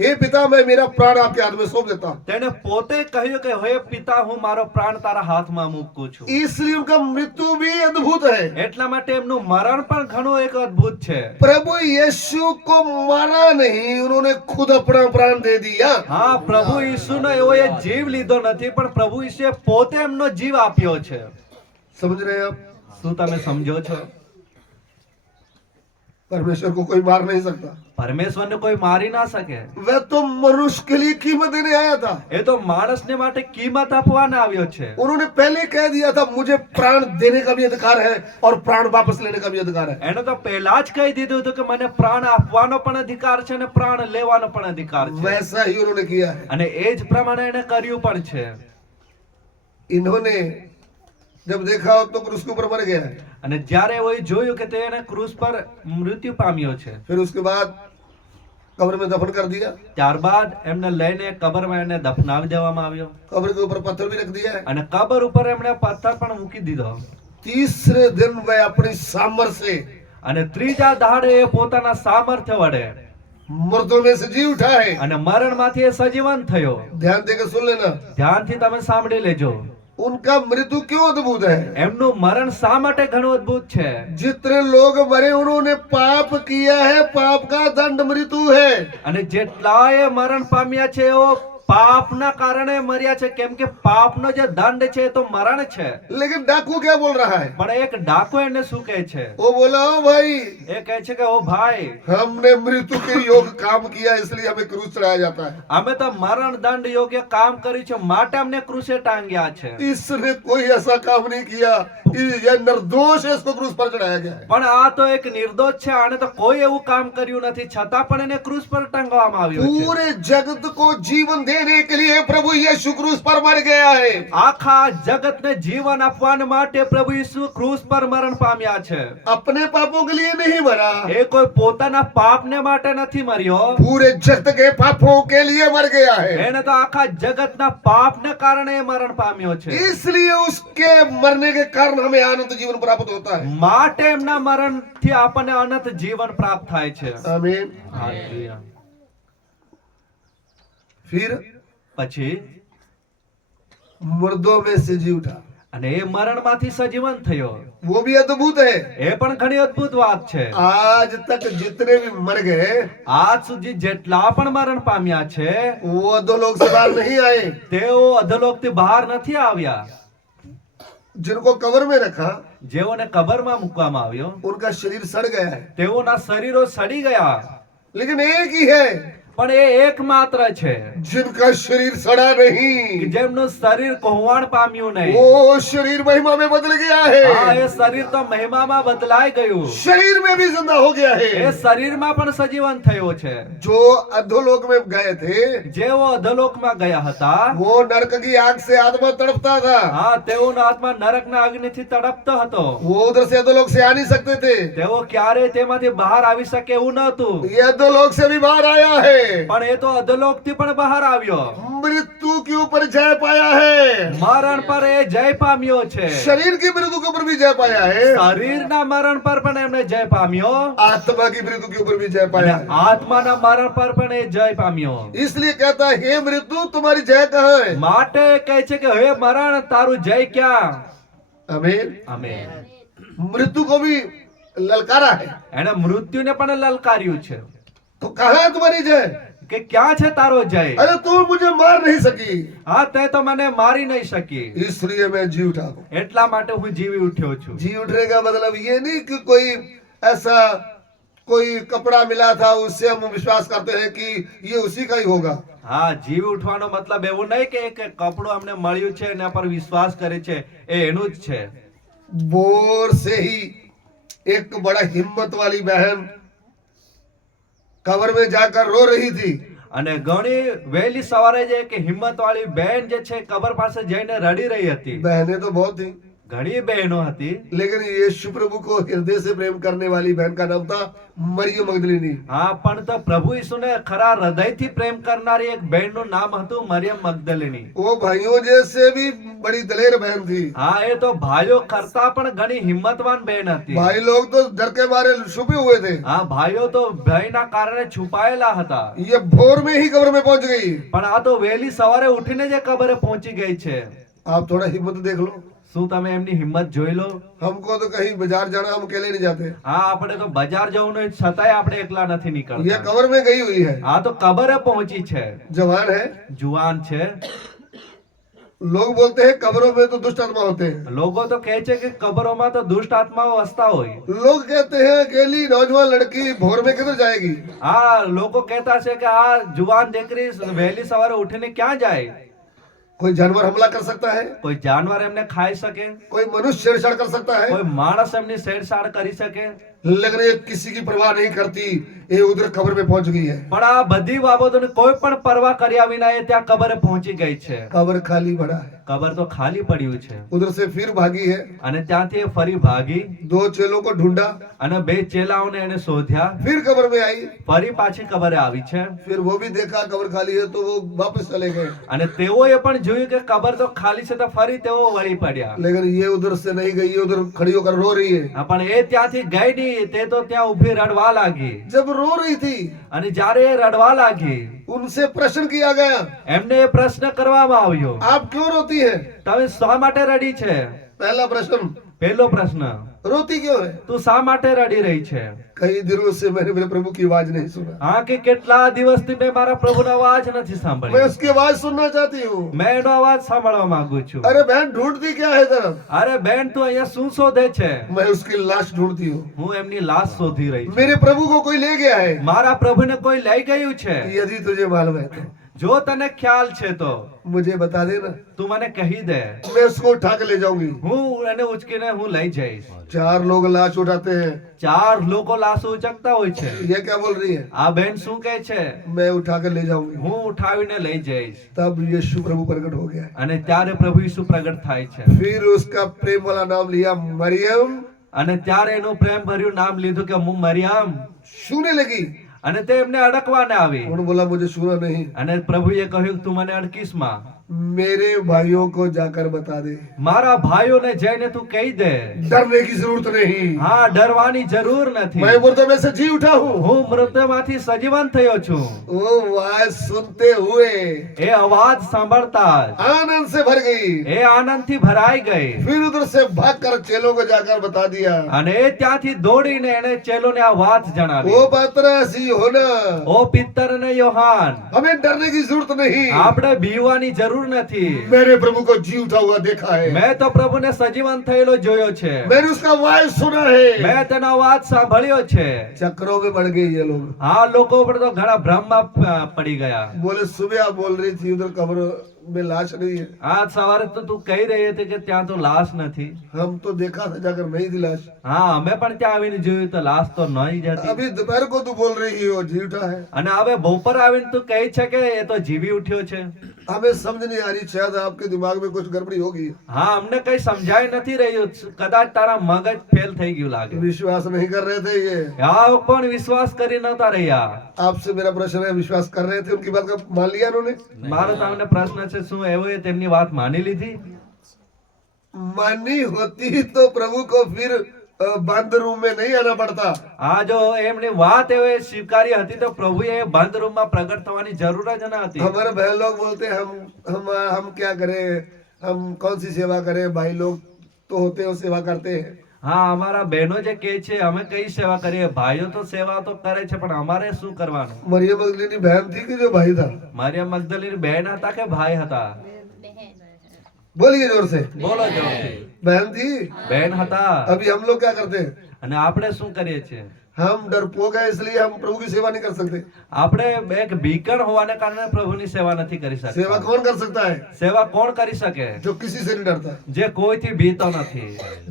हे पिता मैं मेरा प्राण आपके हाथ में सौंप देता हूं। તેણે પોતે કહ્યું કે હે પિતા હું મારો પ્રાણ તારા હાથમાં મૂકું છું। इसलिए उनका मृत्यु भी अद्भुत है। એટલા માટે એમનું મરણ પણ ઘણું એક અદ્ભુત છે। प्रभु यीशु को मारा नहीं, उन्होंने खुद अपना प्राण दे दिया। હા, પ્રભુ ઈસુનો એવો એ જીવ લીધો નથી પણ પ્રભુ ઈસુએ પોતે એમનો જીવ આપ્યો છે। समझ रहे हैं आप? શું તમે સમજો છો? परमेश्वर को कोई मार नहीं सकता। પરમેશ્વરને કોઈ મારી ના શકે। वह तो मनुष्य के लिए कीमत देने आया था। એ તો માણસને માટે કિંમત આપવાને આવ્યો છે। उन्होंने पहले ही कह दिया था मुझे प्राण देने का भी अधिकार है और प्राण वापस लेने का भी अधिकार है। એને તો પહેલા જ કહી દીધું હતું કે મને પ્રાણ આપવાનો પણ અધિકાર છે અને પ્રાણ લેવાનો પણ અધિકાર છે। वैसा ही उन्होंने किया है। અને એ જ પ્રમાણે એને કર્યું પણ છે। इन्होंने जब देखा तो क्रूस के ऊपर मर गया है। અને જ્યારે એવો જોયું કે તે એને ક્રૂસ પર મૃત્યુ પામ્યો છે, फिर उसके बाद कब्र में दफन कर दिया। ત્યારબાદ એમને લઈને કબરમાં એને દફનાવી દેવામાં આવ્યો कब्र के ऊपर पत्थर भी रख दिया है। અને કબર ઉપર એમણે પથ્થર પણ મૂકી દીધો। तीसरे दिन वह अपनी सामर्थ से અને ત્રીજા દાડે એ પોતાના સામર્થ્ય વડે मुर्दों में से जी उठा है। અને મરણમાંથી એ સજીવન થયો। ध्यान देकर सुन लेना, ધ્યાનથી તમે સાંભળી લેજો। उनका मृत्यु क्यों अद्भुत है। એમનું મરણ શા માટે ઘણું અદ્ભુત છે? जितने लोग मरे उन्होंने पाप किया है, पाप का दंड मृत्यु है। અને જેટલાએ મરણ પામ્યા છે એઓ પાપના કારણે મર્યા છે, કેમ કે પાપનો જે દંડ છે એ તો મરણ છે। लेकिन डाकू क्या बोल रहा है? પણ એક ડાકુ એને શું કહે છે? वो बोला, ओ भाई એ કહે છે કે ઓ ભાઈ, हमने मृत्यु के योग काम किया इसलिए हमें क्रूस चढ़ाया जाता है। અમે તો મરણ દંડ યોગ્ય કામ કર્યું છે માટે અમને ક્રૂસે टांग्या છે। इसने कोई ऐसा काम नहीं किया, यह निर्दोष है, इसको क्रूस पर चढ़ाया गया है। પણ આ તો એક નિર્દોષ છે, આને તો કોઈ એવું કામ કર્યું નથી છતાં પણ એને ક્રૂસ પર ટંગવામાં આવ્યો છે। पूरे जगत को जीवन देने के लिए प्रभु यीशु क्रूस पर मर गया है। આખા જગતને જીવન આપવાને માટે પ્રભુ ઈસુ ક્રૂસ પર મરણ પામ્યા છે। अपने पापों के लिए नहीं मरा, એ કોઈ પોતાના પાપને માટે નથી મર્યો, पूरे जगत के पापों के लिए मर गया है। એને તો આખા જગતના પાપને કારણે એ મરણ પામ્યો છે। इसलिए उसके मरने के कारण हमें अनंत जीवन प्राप्त होता है। માટે એમના મરણથી આપણને અનંત જીવન પ્રાપ્ત થાય છે। आमीन। હાલેલુયા। फिर પછી मुर्दों में से जी उठा, અને એ મરણમાંથી સજીવન થયો। वो भी अद्भुत है। એ પણ ઘણી અદ્ભુત વાત છે। आज तक जितने भी मर गए આજ સુધી જેટલા પણ મરણ પામ્યા છે वो अधोलोक से बाहर नहीं आए। તેઓ અધોલોકથી બહાર નથી આવ્યા। जिनको कब्र में रखा જેઓને કબરમાં મૂકવામાં આવ્યો उनका शरीर सड़ गया है, તેઓના શરીરો સડી ગયા। लेकिन एक ही है પણ એ એકમાત્ર છે जिनका शरीर सड़ा કે नहीं, જેમનું શરીર કોહવાણ પામ્યું નહીં. वो शरीर महिमा में बदल गया હા, है, એ શરીર તો મહિમામાં બદલાઈ ગયું. शरीर में भी जिंदा हो गया એ है। શરીરમાં પણ સજીવન થયો છે. जो अधोलोक में गए थे, જેઓ અધોલોકમાં ગયા હતા, वो नरक की आग से आत्मा तड़पता था, હા, તેઓનો આત્મા નરકના અગ્નિથી તડપતો હતો. वो उधर से अधोलोक से आ नहीं सकते थे। તેઓ ક્યારેય તેમાંથી બહાર આવી શકે એવું નહોતું. ये अधोलोक से भी बाहर आया है, પણ એ તો અધોલોકથી પણ બહાર આવ્યો. मृत्यु के ऊपर जय पाया है, મરણ પર એ જય પામ્યો છે. शरीर की मृत्यु के ऊपर भी जय पाया है, શરીરના મરણ પર પણ એમણે જય પામ્યો आत्मा की मृत्यु के ऊपर भी जय અને पाया है। આત્માના મરણ પર પણ એ જય પામ્યો. इसलिए कहता है, हे मृत्यु तुम्हारी जय कहाँ है? માટે કહે છે કે હે મરણ તારું જય ક્યાં? आमीन। આમેન. मृत्यु को भी ललकारा है, એણે મૃત્યુને પણ લલકાર્યું છે तो कहाँ है तुम्हारी जय? કે ક્યાં છે તારો જય? अरे तू मुझे मार नहीं सकी, હા, તે તો મને મારી नहीं શકી. इसलिए मैं जी उठा हूं। એટલા માટે હું જીવી ઉઠ્યો છું. जी उठने का मतलब ये नहीं कि कोई ऐसा कोई कपड़ा मिला था उससे हम विश्वास करते हैं कि ये उसी का ही होगा। હા, જીવી ઉઠવાનો મતલબ એવું નહીં કે એક કપડું અમને મળ્યું છે એના પર વિશ્વાસ કરે છે એ એનું જ છે. बोर से ही एक बड़ा हिम्मत वाली बहन कब्र में जाकर रो रही थी। અને ઘણી વહેલી સવારે જે કે હિંમતવાળી બહેન જે છે કબર પાસે જઈને રડી રહી હતી. बहनें तो बहुत थी, ઘણી બહેનો હતી, लेकिन यीशु प्रभु को हृदय से प्रेम करने वाली बहन का नाम था मरियम मगदलीनी। હા, પણ તો પ્રભુ ઈસુને ખરા હૃદયથી પ્રેમ કરનારી એક બહેનનું નામ હતું મરિયમ મગદલિની. वो भाइयों जैसे भी बड़ी दलेर बहन थी। હા, એ તો ભાઈઓ કરતા પણ ઘણી હિંમતવાન બહેન હતી. भाई लोग तो डर के मारे छुपे हुए थे, હા, ભાઈઓ તો ભયના કારણે છુપાયેલા હતા. ये भोर में ही कब्र में पहुंच गई। પણ આ તો વહેલી સવારે ઉઠીને જે કબરે પહોંચી ગઈ છે. आप थोड़ा हिम्मत देख लो, શું તમે એમની હિંમત જોઈ લો? हमको तो कहीं बाजार जाना, हम अकेले नहीं जाते। હા, આપણે તો બજાર જવું હોય છતાંય આપણે એકલા નથી ये નીકળતા. कब्र में गई हुई है, આ તો કબરે પહોંચી છે, जवान है। જુવાન છે. लोग बोलते हैं कब्रों में तो दुष्ट आत्मा होते हैं। લોકો તો કહે છે કે કબરોમાં તો દુષ્ટ આત્માઓ વસતા હોય. लोग कहते हैं अकेली नौजवान लड़की भोर में किधर जाएगी? આ લોકો કહેતા છે કે આ જુવાન દીકરી વહેલી સવારે ઉઠીને ક્યાં જાય? कोई जानवर हमला कर सकता है, કોઈ જાનવર એમને ખાઈ શકે, कोई मनुष्य छेड़छाड़ कर सकता है, કોઈ માણસ એમની છેડછાડ કરી શકે. लेकिन ये किसी की परवाह नहीं करती, ये उधर कब्र में पहुंच गई है। પણ આ બધી બાબતોની કોઈ પણ પરવા કર્યા વિના એ ત્યાં કબરે પહોંચી ગઈ છે. कब्र खाली पड़ा है। કબર તો ખાલી પડ્યું છે. उधर से फिर भागी है, અને ત્યાંથી એ ફરી ભાગી दो चेलों को ढूंढा, અને બે ચેલાઓને એને શોધ્યા, फिर कब्र में आई, ફરી પાછી કબરે આવી છે. फिर वो भी देखा कब्र खाली है तो वो वापस चले गए। અને તેઓએ પણ જોયું કે કબર તો ખાલી છે તો ફરી તેઓ વળી પડ્યા. लेकिन ये उधर से नहीं गई, ये उधर खड़ी होकर रो रही है। હા, પણ એ ત્યાંથી ગઈ નહીં, તે તો ત્યાં ઊભી રડવા લાગી. जब रो रही थी, અને જ્યારે એ રડવા લાગી, उनसे प्रश्न किया गया, એમને એ પ્રશ્ન કરવામાં આવ્યો, आप क्यों रोती है? તમે શા માટે રડી છે? पहला प्रश्न, પહેલો પ્રશ્ન, रोती क्यों है? તું શા માટે રડી રહી છે? कई दिनों से मैंने मेरे प्रभु की आवाज नहीं सुना, હા, કે કેટલા દિવસથી મેં મારા પ્રભુનો અવાજ નથી मैं સાંભળ્યો. उसकी आवाज सुनना चाहती हूँ। મેં એનો અવાજ સાંભળવા માંગુ છું. अरे बहन ढूंढती क्या है तरफ? અરે બેન, તું અહીંયા શું શોધે છે? मैं उसकी लाश ढूंढती हूँ। હું એમની લાશ શોધી રહી છું. मेरे प्रभु को कोई ले गया है, મારા પ્રભુને કોઈ લઈ ગયું છે. यदि तुझे मालूम है तो જો તને ખ્યાલ છે તો मुझे बता देना, તું મને કહી દે, मैं उसको उठा के ले जाऊंगी। હું એને ઉચકીને હું લઈ જઈશ. चार लोग लाश उठाते हैं, 4 લોકો લાશો ઉચકતા હોય છે. ये क्या बोल रही है? આ બેન શું કહે છે? मैं उठा कर ले जाऊंगी। હું ઉઠાવીને લઈ જઈશ. तब यीशु प्रभु प्रकट हो गया है। અને ત્યારે પ્રભુ ઈસુ પ્રગટ થાય છે. फिर उसका प्रेम वाला नाम लिया मरियम। અને ત્યારે એનું પ્રેમ ભર્યું નામ લીધું કે હું મરિયમ. छूने लगी, અને તે એમને અડકવાને આવી. उन्होंने बोला मुझे छूना नहीं, અને પ્રભુએ કહ્યું કે તું મને અડકીશ માં. मेरे भाइयों को जाकर बता दे, મારા ભાઈઓને જઈને તું કહી દે. डरने की जरूरत नहीं, હા, ડરવાની જરૂર નથી. मैं मुर्दों में से जी उठा हूँ। હું મૃત્યુમાંથી સજીવન થયો છું. वो आवाज सुनते हुए એ અવાજ સાંભળતા જ आनंद से भर गई। એ આનંદથી ભરાઈ ગઈ. फिर उधर से भागकर चेलों को जाकर बता दिया, અને એ ત્યાંથી દોડીને એને ચેલોને આ વાત જણાવી. वो पतरस यूहन्ना, ઓ પિત્તર અને યોહાન, हमें डरने की जरूरत नहीं, આપણે બીવાની જરૂર જરૂર નથી. मैंने प्रभु को जी उठा हुआ देखा है, મેં તો પ્રભુને સજીવન થયેલો જોયો છે. मैंने उसका वायस सुना है। મેં તેનો અવાજ સાંભળ્યો છે. चक्रों में पड़ गए ये लोग। આ લોકો પર તો ઘણા ભ્રમમાં પડી ગયા. बोले सुबह आप बोल रही थी उधर कब्र में लाश नहीं है, આજ સવારે તો તું કહી રહી હતી કે ત્યાં તો લાશ નથી. हम तो देखा था जाकर नहीं थी लाश। હા, અમે પણ ત્યાં આવીને જોયું તો લાશ તો નહીં જ હતી. अभी दोपहर को तू बोल रही हो जी उठा है। અને હવે બપોર આવીને તું કહે છે કે એ તો જીવી ઉઠ્યો છે. हमें समझ नहीं आ रही, शायद आपके दिमाग में कुछ गड़बड़ी होगी, હા, અમને કઈ સમજાઈ નથી રહ્યું. કદાચ તારા મગજ ફેલ થઈ ગયું લાગે. विश्वास नहीं कर रहे थे ये। આ પણ વિશ્વાસ કરી નતા રહ્યા. आपसे मेरा प्रश्न है, विश्वास कर रहे थे उनकी बात का, मान लिया उन्होंने? મારો તમને પ્રશ્ન છે, શું એવો એ તેમની વાત માની લીધી? मानी होती तो प्रभु को फिर बंद रूम में नहीं आना पड़ता। આ જો એમની વાત એવી સ્વીકારી હતી તો પ્રભુએ બંધ રૂમમાં પ્રગટ થવાની જરૂર જ ન હતી. हमारे बहन लोग बोलते हैं हम क्या करें, हम कौन सी सेवा करें, भाई लोग तो होते हैं वो सेवा करते हैं। હા, અમારા બહેનો જે કહે છે અમે કઈ સેવા કરીએ, ભાઈઓ તો સેવા તો કરે છે પણ અમારે શું કરવાનું? मरियम मगदलीनी बहन थी कि जो भाई था? મરિયમ મગદલીની બહેન હતા કે ભાઈ હતા? बोलिए जोर से। બોલો જોરથી. बहन थी। બહેન હતા. अभी हम लोग क्या करते हैं? અને આપણે શું કરીએ છીએ? हम डरपोक है इसलिए हम प्रभु की सेवा नहीं कर सकते। આપણે એક બીકણ હોવાને કારણે પ્રભુની સેવા નથી કરી सेवा શકતા. कौन कर सकता है? સેવા કોણ કરી શકે? जो किसी से नहीं डरता, જે કોઈથી બીતો નથી,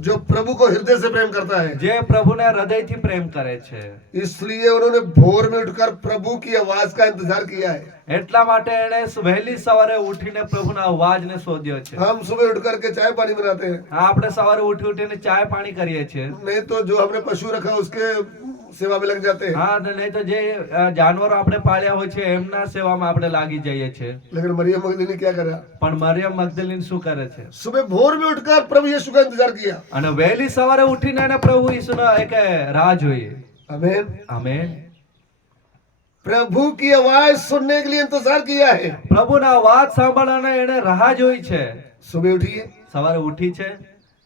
जो प्रभु को हृदय से प्रेम करता है। જે પ્રભુને હૃદયથી પ્રેમ કરે છે. इसलिए उन्होंने भोर में उठकर प्रभु की आवाज का इंतजार किया है। એટલા માટે એણે વહેલી સવારે ઉઠીને પ્રભુના અવાજને શોધ્યો છે. हम सुबह उठ करके चाय पानी बनाते हैं, આપણે સવારે ઉઠી ઉઠીને ચાય પાણી કરીએ છીએ. नहीं तो जो हमने पशु रखा उसके सेवा में लग जाते हैं। હા, ને નહીં તો જે જાનવરો આપણે પાળ્યા હોય છે એમના સેવામાં આપણે લાગી જઈએ છીએ. लेकिन मरियम मगदलीनी क्या करा? પણ મરિયમ મગદલીન શું કરે છે? सुबह भोर में उठकर प्रभु यीशु का इंतजार किया। અને વહેલી સવારે ઉઠીને એને પ્રભુ ઈસુનો એક રાહ જોઈ. आमीन। આમેન. प्रभु की आवाज सुनने के लिए इंतजार किया है। પ્રભુના અવાજ સાંભળવાને એને રાહ જોઈ છે. सुबह उठिए, સવારે ઉઠી છે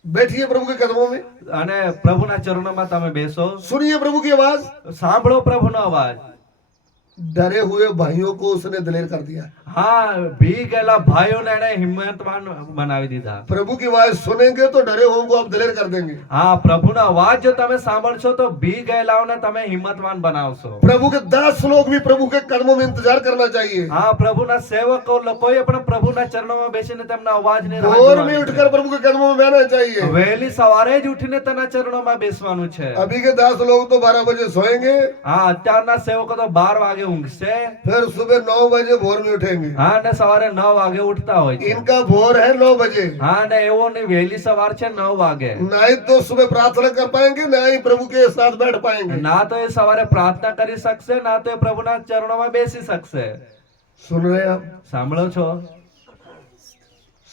बैठिए प्रभु के कदमों में, અને પ્રભુના ચરણોમાં તમે બેસો. सुनिए प्रभु की आवाज। સાંભળો પ્રભુનો અવાજ. डरे हुए भाइयों को उसने दलेर कर दिया। હા, ભી ગયેલા ભાઈઓને એને હિંમતવાન બનાવી દીધા. प्रभु की आवाज सुनेंगे तो डरे हुओं को आप दलेर कर देंगे। હા, પ્રભુનો અવાજ જો તમે સાંભળશો તો ભી ગયેલાઓને તમે હિંમતવાન બનાવશો. प्रभु के दास लोग भी प्रभु के कदमों में इंतजार करना चाहिए। હા, પ્રભુના સેવકો લોકોએ પણ પ્રભુના ચરણોમાં બેસીને તેમના અવાજને રાહ भोर में જોવાની उठकर છે. प्रभु के कदमों में बहना चाहिए। વહેલી સવારે જ ઉઠીને તેના ચરણોમાં બેસવાનું છે. अभी के दास लोग तो 12 बजे सोएंगे, હા, અત્યારના સેવકો તો 12 વાગે ઊંઘશે. फिर सुबह 9 बजे भोर में उठेंगे। હા, ને સવારે 9 વાગે ઉઠતા હોય છે. इनका भोर है 9 बजे। હા, ને એવો ને વહેલી સવાર છે 9 વાગે. ना ही तो सुबह प्रार्थना कर पाएंगे, ना ही प्रभु के साथ बैठ पाएंगे। ના તો એ સવારે પ્રાર્થના કરી શકશે, ના તો એ પ્રભુના ચરણોમાં બેસી શકશે. सुन रहे हैं आप? સાંભળો છો?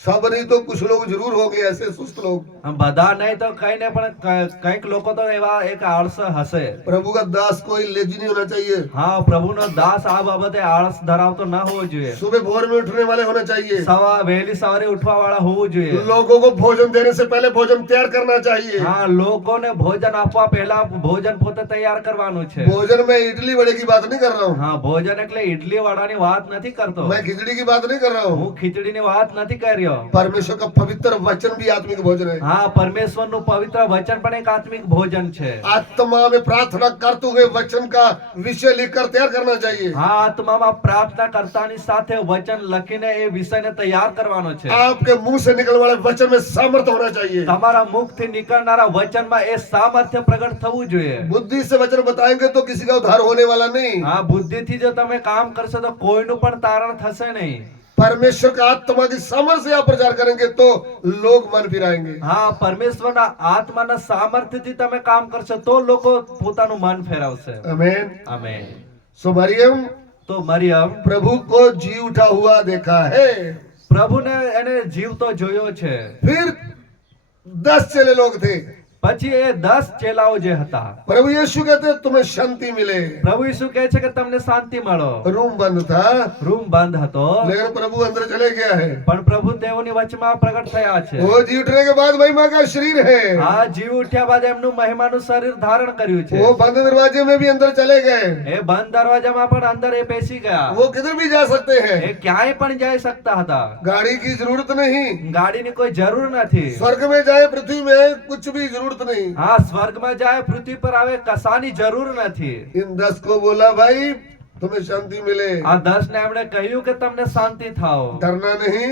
सब नहीं तो कुछ लोग जरूर होंगे ऐसे सुस्त लोग। આમ બધા નહીં તો કઈ નહીં પણ કઈક લોકો તો એવા એક આળસ હશે. प्रभु का दास कोई लेजी नहीं होना चाहिए। હા, પ્રભુનો દાસ આ બાબતે આળસ ધરાવતો ન હોવો જોઈએ. सुबह भोर में उठने वाले होना चाहिए। વહેલી સવારે ઉઠવા વાળા હોવું જોઈએ. लोगों को भोजन देने से पहले भोजन तैयार करना चाहिए। હા, લોકોને ભોજન આપવા પહેલા ભોજન પોતે તૈયાર કરવાનું છે. भोजन में इडली वड़े की बात नहीं कर रहा हूँ, હા, ભોજન એટલે ઇડલી વડાની વાત નથી કરતો. मैं खिचड़ी की बात नहीं कर रहा हूँ। હું ખીચડીની વાત નથી કર્યો. परमेश्वर का पवित्र वचन भी आत्मिक भोजन है। હા, પરમેશ્વરનું પવિત્ર વચન પણ એક આત્મિક ભોજન છે. आत्मा में प्रार्थना करते हुए वचन का विषय लिखकर तैयार करना चाहिए। હા, આત્મામાં પ્રાર્થના કરતાની સાથે વચન લખીને એ વિષયને તૈયાર કરવાનો છે. आपके मुंह से निकलने वाले वचन में सामर्थ्य होना चाहिए। તમારા મુખથી નીકળનારા વચનમાં એ સામર્થ્ય પ્રગટ થવું જોઈએ. बुद्धि से वचन बताएंगे तो किसी का उद्धार होने वाला नहीं। હા, બુદ્ધિથી જો તમે કામ કરશો તો કોઈનું પણ તારણ થશે નહીં. परमेश्वर का आत्मा की सामर्थ्य से आप प्रचार करेंगे तो लोग मन फिराएंगे। હા, પરમેશ્વરના આત્માના સામર્થ્યથી તમે કામ કરશો તો લોકો પોતાનું મન ફેરવશે. आमीन। આમેન. सो मरियम તો મરિયમ प्रभु को जी उठा हुआ देखा है। પ્રભુને એને જીવતો જોયો છે. फिर 10 चेले लोग थे। પછી એ 10 ચેલાઓ જે હતા, प्रभु यीशु कहते हैं तुम्हें शांति मिले। પ્રભુ ઈસુ કહે છે કે તમને શાંતિ મળો। रूम बंद था રૂમ બંધ હતો, लेकिन प्रभु अंदर चले गया है। પણ પ્રભુ તેઓની વચમાં પ્રગટ થયા છે। वो जी उठने के बाद महिमा का शरीर है। આ જીવ ઉઠ્યા બાદ એમનું મહિમાનું શરીર ધારણ કર્યું છે। वो बंद दरवाजे में भी अंदर चले गए। એ બંધ દરવાજામાં પણ અંદર એ બેસી ગયા। वो किधर भी जा सकते हैं। એ ક્યાંય પણ જઈ શકતા હતા। गाड़ी की जरूरत नहीं, ગાડીની કોઈ જરૂર નથી। स्वर्ग में जाए पृथ्वी में कुछ भी जरूरत नहीं। હા, સ્વર્ગમાં જાય પૃથ્વી પર આવે કશાની જરૂર નથી। इन 10 को बोला भाई तुम्हें शांति मिले। આ 10 ને એમણે કહ્યું કે તમને શાંતિ થાઓ, डरना नहीं,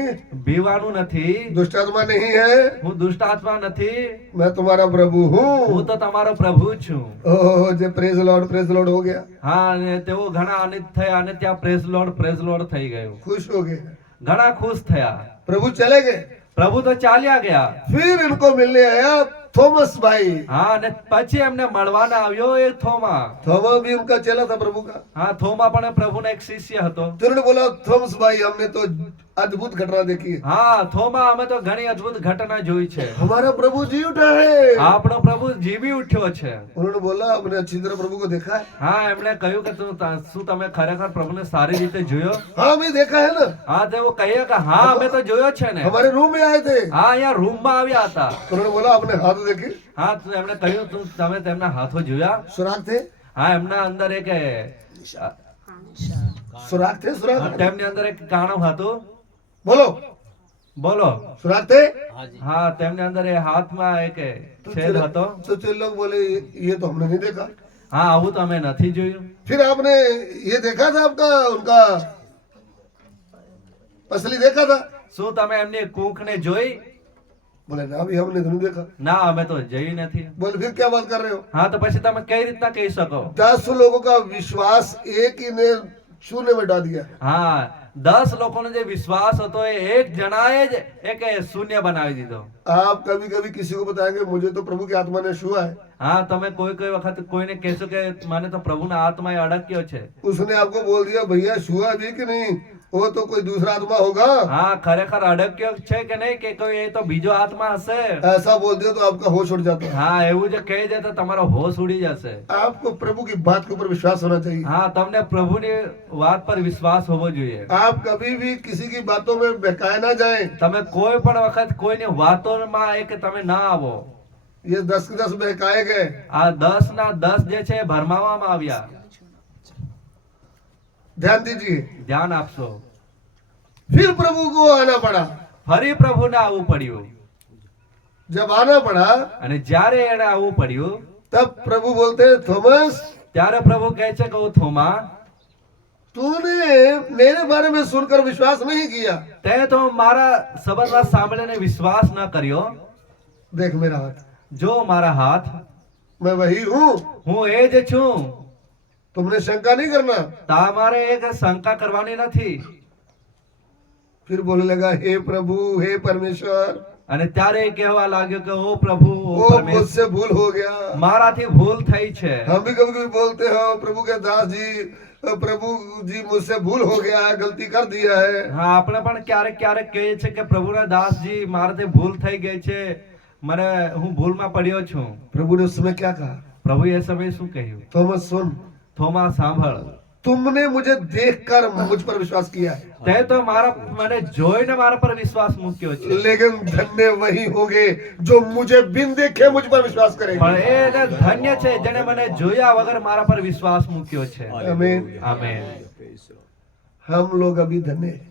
બીવાનું નથી, दुष्ट आत्मा नहीं है, હું દુષ્ટ આત્મા નથી, मैं तुम्हारा प्रभु हूँ। હું તો તમારો પ્રભુ છું। ओह जे प्रेज लॉर्ड हो गया, હા, અને તેઓ ઘણા આનંદિત થયા અને ત્યાં પ્રેઝ લોર્ડ થઈ ગયું। खुश हो गए। ઘણા ખુશ થયા। प्रभु चले गए। પ્રભુ તો ચાલ્યા ગયા। फिर इनको मिलने आया थॉमस भाई। હા, અને પછી એમને મળવાના આવ્યો એ થોમા। थोमा भी उनका चेला था प्रभु का। હા, થોમા પણ પ્રભુનો એક શિષ્ય હતો। तो उन्होंने बोला थॉमस भाई हमने तो अद्भुत घटना देखी है। હા, થોમા અમે તો ઘણી અદ્ભુત ઘટના જોઈ છે। हमारा प्रभु जी उठा है। આપણો પ્રભુ જીવી ઉઠ્યો છે। उन्होंने बोला आपने अच्छी तरह प्रभु को देखा है। હા, એમણે કહ્યું કે શું તમે ખરેખર પ્રભુને સારી રીતે જોયો? हाँ मैं देखा है ना, હા, તેઓ કહે કે હા અમે તો જોયો છે ને। हमारे रूम में आए थे। હા, અહીંયા રૂમમાં આવ્યા હતા। तो उन्होंने बोला आपने हाथ देखे, હા, તો એમણે કહ્યું તમે તેમના હાથો જોયા? सुराग थे, હા, એમના અંદર એક सुराग थे, सुराग। તેમની અંદર એક કાણું હતું। बोलो બોલો। सुराग थे। હા, તેમની અંદર એ હાથમાં એક तो છેદ चेले હતો। लोग बोले ये तो हमने नहीं देखा। હા, આવું તો અમે નથી જોયું। फिर आपने ये देखा था आपका उनका पसली देखा था? શું તમે એમની કુંખને જોઈ? बोले ना अभी हमने तो नहीं देखा। ના, અમે તો જોઈ નથી। बोले फिर क्या बात कर रहे हो? હા, તો પછી તમે કઈ રીતના કહી શકો? 10 लोगों का विश्वास एक ही ने शून्य में डाल दिया। હા, 10 લોકોનો જે વિશ્વાસ હતો એ એક જણાએ જ એક શૂન્ય બનાવી દીધો। आप कभी कभी किसी को बताएंगे मुझे तो प्रभु की आत्मा ने छुआ है, હા, તમે કોઈ વખત કોઈને કહેશો કે મને તો પ્રભુના આત્માએ અડક્યો છે। उसने आपको बोल दिया भैया छुआ भी कि नहीं, वो तो कोई दूसरा आत्मा होगा। હા, खरेखर અડક્યો છે કે નહીં કે કોઈ એ તો બીજો આત્મા હશે। ऐसा बोल दिया तो आपका होश उड़ जाता है। હા, એવું જે કહી દે તો તમારો હોશ ઉડી જશે। आपको प्रभु की बात के ऊपर विश्वास होना चाहिए। હા, તમને પ્રભુની વાત પર વિશ્વાસ હોવો જોઈએ। आप कभी भी किसी की बातों में बहकाए ना जाएं। તમે કોઈ પણ વખત કોઈની વાતોમાં એ કે તમે ના આવો। ये 10 के 10 बहकाए गए। આ 10 ના 10 જે છે એ ભરમાવામાં આવ્યા। ध्यान दीजिए। ધ્યાન આપશો। फिर प्रभु को आना पड़ा। ફરી પ્રભુને આવવું પડ્યું। जब आना पड़ा અને જ્યારે એને આવવું પડ્યું तब प्रभु बोलते हैं थॉमस ત્યારે પ્રભુ કહે છે કે ઓ થોમા, तूने मेरे बारे में सुनकर विश्वास नहीं किया। તે તો મારા શબ્દમાં સાંભળીને વિશ્વાસ ન કર્યો। देख मेरा हाथ, જો મારા હાથ, मैं वही हूँ। હું એ જ છું। तुमने शंका नहीं करना। તમારે એક શંકા કરવાની નથી। फिर बोलने लगा हे प्रभु हे परमेश्वर, અને ત્યારે એ કહેવા લાગ્યો કે ઓ પ્રભુ, ઓ वो પરમેશ્વર, मुझसे भूल हो गया। મારાથી ભૂલ થઈ છે। हम भी कभी कभी बोलते हो प्रभु के दास जी, प्रभु जी मुझसे भूल हो गया है, गलती कर दिया है। હા, આપણે પણ ક્યારેક ક્યારેક કહીએ છીએ કે પ્રભુના દાસજી મારાથી ભૂલ થઈ ગઈ છે, મને હું ભૂલમાં પડ્યો છું। प्रभु ने उस समय क्या कहा? પ્રભુ એ સમયે શું કહ્યું? थॉमस सुन, થોમા સાંભળ, तुमने मुझे देखकर मुझ पर विश्वास किया है, તે તો મને જોઈને મારા પર વિશ્વાસ મૂક્યો છે। लेकिन धन्य वही होंगे जो मुझे बिन देखे मुझ पर विश्वास करेंगे। પણ એ ધન્ય છે જેને મને જોયા વગર મારા પર વિશ્વાસ મૂક્યો છે। आमीन। આમેન। हम लोग अभी धन्य हैं।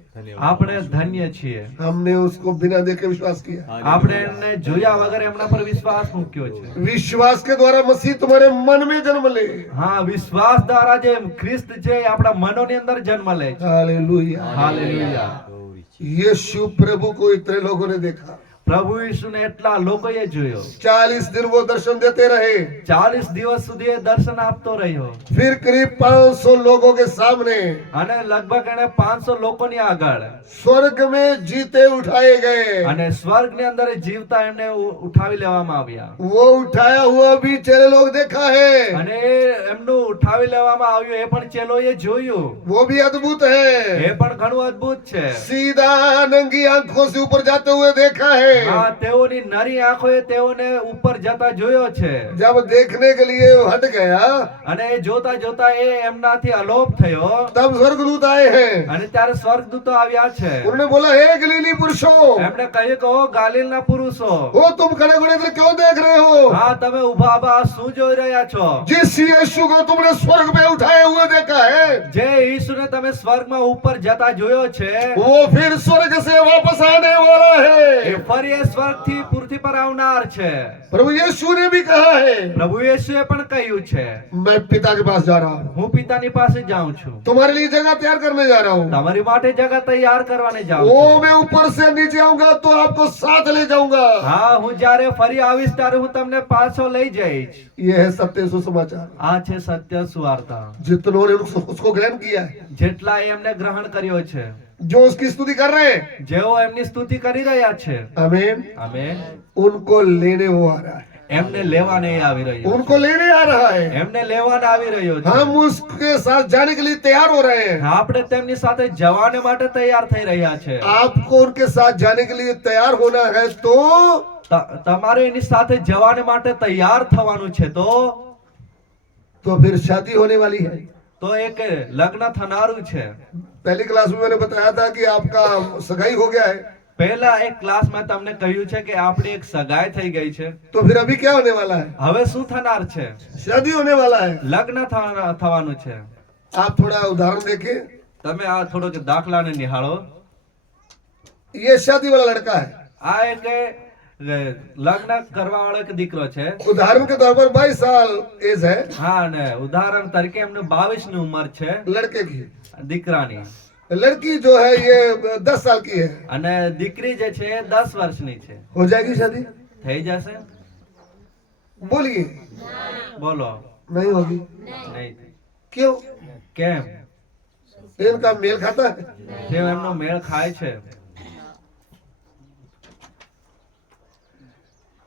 આપણે ધન્ય છીએ। हमने उसको बिना देखे विश्वास किया। આપણે એને જોયા वगैरह એમના પર વિશ્વાસ મૂક્યો છે। विश्वास के द्वारा मसीह तुम्हारे मन में जन्म ले। હા, વિશ્વાસ દ્વારા જે ખ્રિસ્ત છે એ આપણા મનોની અંદર જન્મ લે છે। हालेलुया। હાલેલુયા। यीशु प्रभु को इतने लोगों ने देखा। પ્રભુ ઈસુને એટલા લોકોએ જોયો। 40 दिन वो दर्शन देते रहे। 40 દિવસ સુધી એ દર્શન આપતો રહ્યો। फिर करीब 500 लोगों के सामने અને લગભગ એને 500 લોકોની આગળ स्वर्ग में जीते उठाए गए। અને સ્વર્ગની અંદર જીવતા એમને ઉઠાવી લેવામાં આવ્યા। वो उठाया हुआ भी चेले लोग देखा है। અને એમનું ઉઠાવી લેવામાં આવ્યું એ પણ ચેલોએ જોયું। वो भी अद्भुत है। એ પણ ઘણું અદ્ભુત છે। सीधा नंगी आंखों से ऊपर जाते हुए देखा है। હા તેઓની નરી આંખોએ તેઓને ઉપર જતા જોયો છે जब देखने के लिए वो हट गया અને એ જોતા જોતા એ એમનાથી અલોપ થયો तब स्वर्गदूत आए हैं। અને ત્યારે સ્વર્ગદૂતો આવ્યા છે उन्होंने बोला, हे गलीली पुरुषों, એમણે કહ્યું કે ઓ ગાલિલના પુરુષો वो तुम खड़े खड़े इधर क्यों देख रहे हो? હા તમે ઉભા ઉભા શું જોઈ રહ્યા છો जिस यीशु को तुमने स्वर्ग में उठाए हुए देखा है, જે ઈસુને તમે સ્વર્ગમાં ઉપર જતા જોયો છે वो फिर स्वर्ग से वापस आने वाला એ है। ફરી એ સ્વર્ગથી પૃથ્વી પર આવનાર છે प्रभु यीशु ने भी कहा है, પ્રભુ યેસુએ પણ કહ્યું છે मैं पिता के पास जा रहा हूँ, હું પિતાની પાસે જાઉં છું तुम्हारे लिए जगह तैयार करने जा रहा हूँ। તમારી માટે જગા તૈયાર કરવાને જાઉં वो છું मैं ऊपर से नीचे आऊंगा तो आपको साथ ले जाऊंगा। હા હું જ્યારે ફરી આવીશ ત્યારે હું તમને પાછો લઈ જઈશ ये है सत्य सुसमाचार। આ છે સત્ય સુવાર્તા जितनों ने उसको ग्रहण किया है, જેટલા એમને ગ્રહણ કર્યો છે जो उसकी स्तुति कर रहे हैं, જેઓ એમની સ્તુતિ કરી રહ્યા છે आमीन, અમે उनको लेने वो आ रहा है, એમને લેવા નહીં આવી રહ્યો उनको लेने आ रहा है। એમને લેવાને આવી રહ્યો છે हम उसके साथ जाने के लिए तैयार हो रहे हैं। આપણે તેમની સાથે જવાને માટે તૈયાર થઈ રહ્યા છે आपको उनके साथ जाने के लिए तैयार होना है तो તમારે એની સાથે જવાને માટે તૈયાર થવાનું છે फिर शादी होने वाली है। તો એક લગ્ન થનારું છે पहली क्लास में मैंने बताया था कि आपका सगाई हो गया है, પહેલા એક ક્લાસમાં તમને કહ્યું છે કે આપણી એક સગાઈ થઈ ગઈ છે तो फिर अभी क्या होने वाला है? હવે શું થનાર છે शादी होने वाला है। લગ્ન થવાનું છે आप थोड़ा उदाहरण देखें। તમે આ થોડોક દાખલાને નિહાળો ये शादी वाला लड़का है, આ એક લગ્ન કરવા વાળો એક દીકરો છે उदाहरण के तौर पर 22 साल एज है હા ને ઉદાહરણ તરીકે એમને 22 ની ઉંમર છે लड़के की। દીકરાની लड़की जो है ये 10 साल की है। અને દીકરી જે છે એ 10 વર્ષની છે हो जाएगी शादी? થઈ જશે बोलिए। બોલો नहीं होगी। નહીં क्यों? કેમ इनका मेल खाता है। જે એમનો મેળ ખાય છે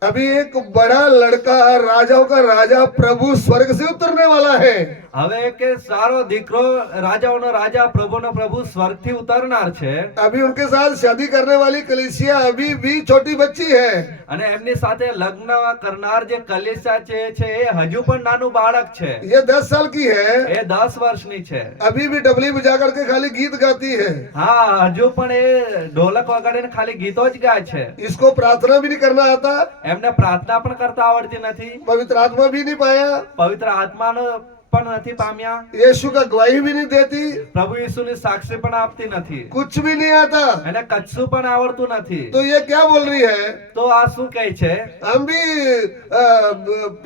अभी एक बड़ा लड़का, राजाओं का राजा प्रभु स्वर्ग से उतरने वाला है। હવે કે સારો દીકરો રાજાઓનો રાજા પ્રભુનો પ્રભુ સ્વર્ગથી ઉતરનાર છે अभी उनके साथ शादी करने वाली कलीसिया अभी भी छोटी बच्ची है। અને એમની સાથે લગ્ન કરનાર જે કલીસા છે એ હજુ પણ નાનું બાળક છે ये 10 साल की है, એ 10 વર્ષની છે अभी भी डबली बजा करके खाली गीत गाती है। હા હજુ પણ એ ઢોલક વગાડીને ખાલી ગીતો જ ગાય છે इसको प्रार्थना भी नहीं करना आता, એમને પ્રાર્થના પણ કરતા આવડતી નથી पवित्र आत्मा भी नहीं पाया, પવિત્ર આત્માનો પણ નથી પામ્યા यीशु का गवाही भी नहीं देती, પ્રભુ યીશુની સાક્ષી પણ આપતી નથી कुछ भी नहीं आता। એને કચ્છું પણ આવડતું નથી तो ये क्या बोल रही है? તો આ શું કહે છે हम भी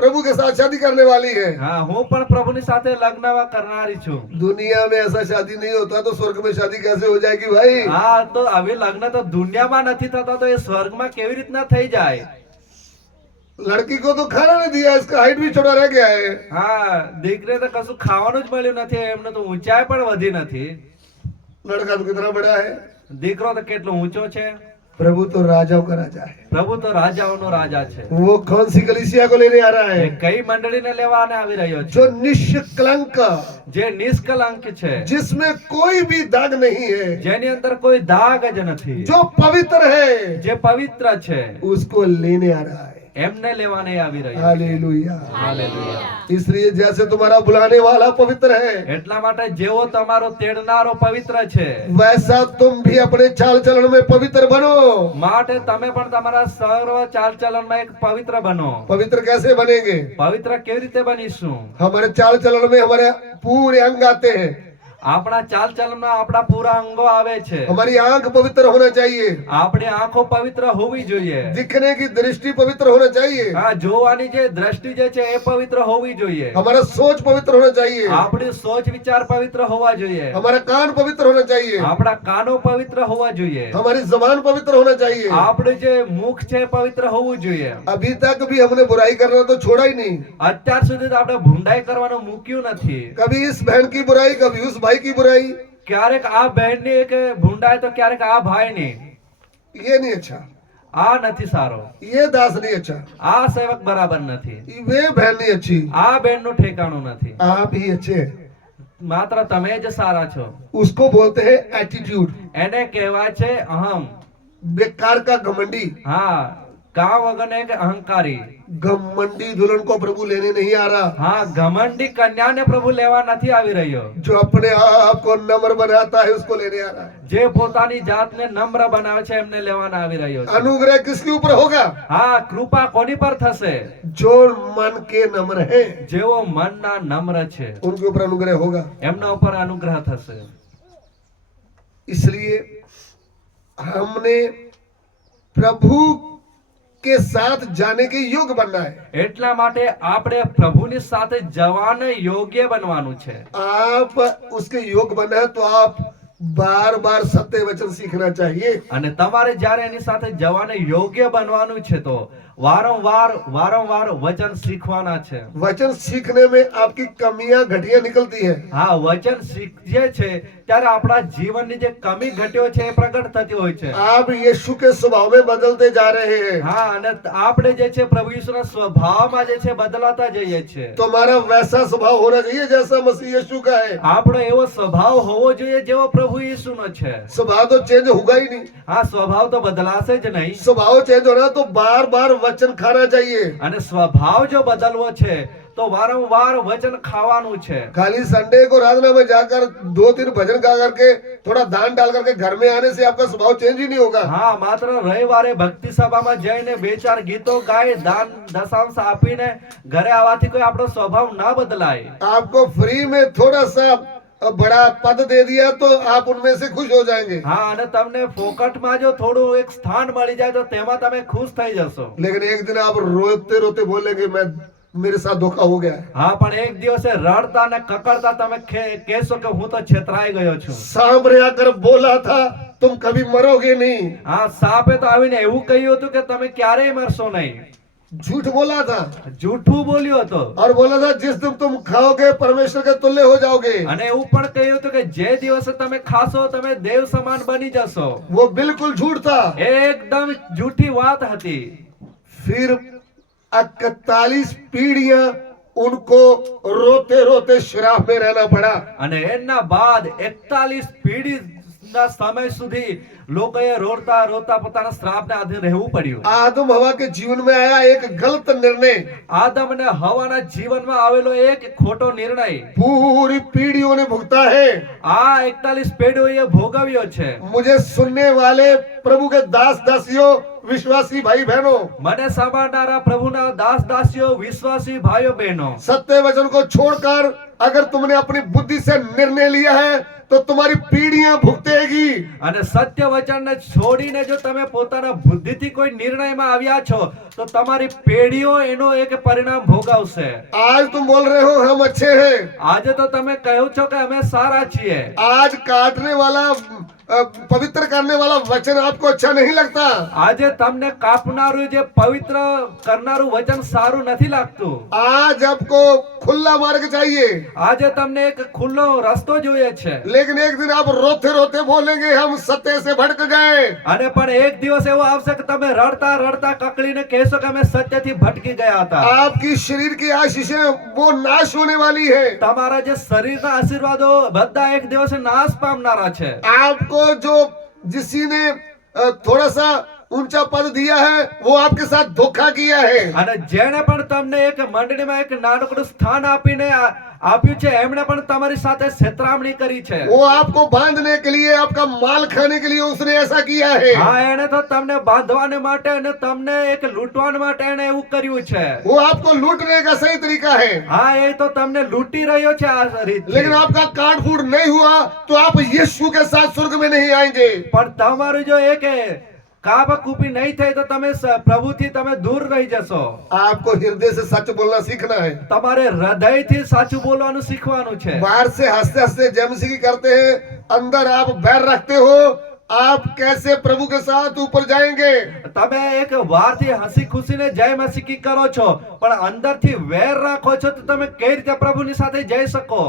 प्रभु के साथ शादी करने वाली है। હા હું પણ પ્રભુની સાથે લગ્ન કરનારી છું दुनिया में ऐसा शादी नहीं होता तो स्वर्ग में शादी कैसे हो जाएगी भाई? હા તો હવે લગ્ન તો દુનિયામાં નથી થતા તો એ સ્વર્ગમાં કેવી રીતના થઈ જાય लड़की को तो खाना नहीं दिया, इसका हाइट भी छोटा रह गया है। હા દીકરે તો કશું ખાવાનું જ મળ્યું નથી એમને તો ઊંચાઈ પણ વધી નથી लड़का तो कितना बड़ा है? દીકરો તો કેટલો ઊંચો છે प्रभु तो राजाओं का राजा है। પ્રભુ તો રાજાઓનો રાજા છે वो कौन सी कलीसिया को लेने आ रहा એ है? કઈ મંડળીને લેવાને આવી રહ્યો છે जो निष्कलंक, જે નિષ્કલંક છે जिसमें कोई भी दाग नहीं है, જેની અંદર કોઈ દાગ જ નથી जो पवित्र है, જે પવિત્ર છે उसको लेने आ रहा है। એમને લેવાને આવી રહ્યો છે हालेलुया। હાલેલુયા इसलिए जैसे तुम्हारा बुलाने वाला पवित्र है, એટલા માટે જેવો તમારો તેડનારો પવિત્ર છે वैसा तुम भी अपने चाल चलन में पवित्र बनो। માટે તમે પણ તમારા સર્વ ચાલચલનમાં એક પવિત્ર બનો पवित्र कैसे बनेंगे? પવિત્ર કેવી રીતે બનીશું हमारे चाल चलन में हमारे पूरे अंग आते हैं। આપણા ચાલચલનમાં આપણા પૂરા અંગો આવે છે हमारी आंख पवित्र होना चाहिए, આપણી આંખો પવિત્ર હોવી જોઈએ दिखने की दृष्टि पवित्र होना चाहिए, હા જોવાની જે દ્રષ્ટિ જે છે એ પવિત્ર હોવી જોઈએ हमारा सोच पवित्र होना चाहिए, આપણી સોચ વિચાર પવિત્ર હોવા જોઈએ हमारा कान पवित्र होना चाहिए, આપણા કાનો પવિત્ર હોવા જોઈએ हमारी जबान पवित्र होना चाहिए। આપણું જે મુખ છે પવિત્ર હોવું જોઈએ अभी तक भी हमने बुराई करना तो छोड़ा ही नहीं। અત્યાર સુધી તો આપણે ભૂંડાઈ કરવાનું મૂક્યું નથી कभी इस बहन की बुराई, कभी उस भाई की बुराई। ક્યારેક આ બહેનની એક ભૂંડાઈ તો ક્યારેક આ ભાઈની ये नहीं अच्छा, આ નથી સારો ये दास नहीं अच्छा, આ સેવક બરાબર નથી वे बहन नहीं अच्छी, આ બહેનનું ठेकाणું નથી आप ही अच्छे हैं। માત્ર તમે જ સારા છો उसको बोलते हैं एटीट्यूड। એને કહેવાય છે અહમ बेकार का घमंडी। હા કામ વગરનો એક અહંકારી. घमंडी दुल्हन को प्रभु लेने नहीं आ रहा। હા ઘમંડી કન્યાને પ્રભુ લેવા નથી આવી રહ્યો. जो अपने आप को नम्र बनाता है उसको लेने आ रहा है। જે પોતાની જાતને નમ્ર બનાવે છે એમને લેવાના આવી રહ્યો છે. अनुग्रह किसके ऊपर होगा? હા કૃપા કોની પર થશે? जो मन के नम्र हैं જેઓ મનના નમ્ર છે उनके ऊपर अनुग्रह होगा। એમના ઉપર અનુગ્રહ થશે. इसलिए हमने प्रभु के साथ जाने के योग्य बनना है। એટલા માટે આપણે પ્રભુની સાથે જવાને યોગ્ય બનવાનું છે. आप उसके योग्य बनना है तो आप बार बार सत्य वचन सीखना चाहिए। અને તમારે જ્યારે એની સાથે જવાને યોગ્ય બનવાનું છે તો વારંવાર વચન શીખવાના છે. वचन सीखने में आपकी कमियां घटियां निकलती है। હા વચન શીખીએ છે ત્યારે આપણા જીવનની જે કમી ઘટ્યો છે એ પ્રગટ થતી હોય છે. आप यीशु के स्वभाव में बदलते जा रहे हैं। હા અને આપણે જે છે પ્રભુ ઈસુના સ્વભાવમાં જે છે બદલાતા જઈએ છે. तो हमारा वैसा स्वभाव होना चाहिए जैसा मसीह यीशु का है। આપણો એવો સ્વભાવ હોવો જોઈએ જેવો પ્રભુ ઈસુનો છે. स्वभाव तो चेंज होगा ही नहीं। હા સ્વભાવ તો બદલાશે જ નહીં. स्वभाव चेंज होना तो बार बार वचन खाना चाहिए। અને સ્વભાવ જો બદલવો છે તો વારંવાર વચન ખાવાનું છે. खाली संडे को राजना में जाकर 2-3 भजन गा करके थोड़ा दान डाल करके घर में आने से आपका स्वभाव चेंज ही नहीं होगा। હા માત્ર રવિવારે ભક્તિ સભામાં જઈને 2-4 ગીતો ગાય દાન દશાંશ આપીને ઘરે આવવાથી કોઈ આપણો સ્વભાવ ના બદલાય. आपको फ्री में थोड़ा सा बड़ा पद दे दिया तो आप उनमें से खुश हो जाएंगे। હા અને તમને ફોકટમાં જો થોડું એક સ્થાન મળી જાય તો તેમાં તમે ખુશ થઈ જશો. लेकिन एक दिन आप रोते रोते बोलेंगे मैं मेरे साथ धोखा हो गया है। હા પણ એક દિવસે રડતા ને કકડતા તમે કહેશો કે હું તો છેતરાઈ ગયો છું. सामने आकर बोला था तुम कभी मरोगे नहीं। હા સાપે તો આવીને એવું કહ્યું હતું કે તમે ક્યારેય મરશો નહીં. झूठ बोला था જૂઠું બોલ્યો હતો और बोला था जिस दिन तुम खाओगे परमेश्वर के तुल्य हो जाओगे। અને એવું પણ કહ્યું હતું કે જે દિવસે તમે ખાશો તમે દેવ સમાન બની જશો. वो बिल्कुल झूठ था। એકદમ જૂઠી વાત હતી. फिर 41 पीढ़ियां उनको रोते रोते श्राप में रहना पड़ा। અને એના બાદ 41 પેઢીના સમય સુધી લોકોએ રોતા રોતા પોતાના શ્રાપને આધીન રહેવું પડ્યું. आदम हवा के जीवन में आया एक गलत निर्णय। આદમ અને હવાના જીવનમાં આવેલો એક ખોટો નિર્ણય पूरी पीढ़ियों ने भुगता है। આ 41 પેઢીઓએ ભોગવ્યો છે. मुझे सुनने वाले प्रभु के दास दासियों विश्वासी भाई बहनों, મને સાંભળનારા પ્રભુના દાસ દાસીઓ વિશ્વાસી ભાઈઓ બહેનો, सत्य वचन को छोड़कर अगर तुमने अपनी बुद्धि से निर्णय लिया है तो तुम्हारी पीढ़ियां भुगतेगी। અને સત્ય વચનને છોડીને જો તમે પોતાના બુદ્ધિથી કોઈ નિર્ણયમાં આવ્યા છો તો તમારી પેઢીઓ એનો એક પરિણામ ભોગવશે. आज तुम बोल रहे हो हम अच्छे हैं। આજે તો તમે કહો છો કે અમે સારા છીએ. आज काटने वाला पवित्र करने वाला वचन आपको अच्छा नहीं लगता। આજે તમને કાપનારું જે પવિત્ર કરનારું વચન સારું નથી લાગતું. आज आपको खुला मार्ग चाहिए। આજે તમને એક ખુલ્લો રસ્તો જોઈએ છે. लेकिन एक दिन आप रोते रोते बोलेंगे हम सत्य से भटक गए। અને પણ એક દિવસ એવો આવશે કે તમે રડતા રડતા કકડીને કહેશો કે અમે સત્યથી ભટકી ગયા હતા. आपकी शरीर की आशीषें वो नाश होने वाली है। તમારા જે શરીરના આશીર્વાદો બધા એક દિવસે નાશ પામનારા છે. आपको जो किसी ने थोड़ा सा ऊंचा पद दिया है वो आपके साथ धोखा किया है। અને જેણે પણ તમને એક મંડળીમાં એક નાનકડું સ્થાન આપીને આપ્યું છે એમણે પણ તમારી સાથે છેતરામણી કરી છે. वो आपको बांधने के लिए आपका माल खाने के लिए उसने ऐसा किया है। હા એણે તો તમને બાંધવાને માટે અને તમને એક લૂંટવાને માટે એણે એવું કર્યું છે. वो आपको लूटने का सही तरीका है। હા એ તો તમને લૂંટી રહ્યો છે આ રીતથી. लेकिन आपका काट फूट नहीं हुआ तो आप यीशु के साथ स्वर्ग में नहीं आएंगे। પણ તમારું જો એક કાપકૂપી નહીં થઈ તો તમે પ્રભુથી તમે દૂર રહી જશો. आपको हृदय से सच बोलना सीखना है। તમારે હૃદયથી સાચું બોલવાનું શીખવાનું છે. बाहर से हंसते हंसते जयमसीह करते हैं, अंदर आप बैर रखते हो। आप कैसे प्रभु के साथ ऊपर जाएंगे? તમે એક વારથી હસી ખુશીને જય મસીકી કરો છો પણ અંદરથી વેર રાખો છો તો તમે કઈ રીતે પ્રભુની સાથે જઈ શકો?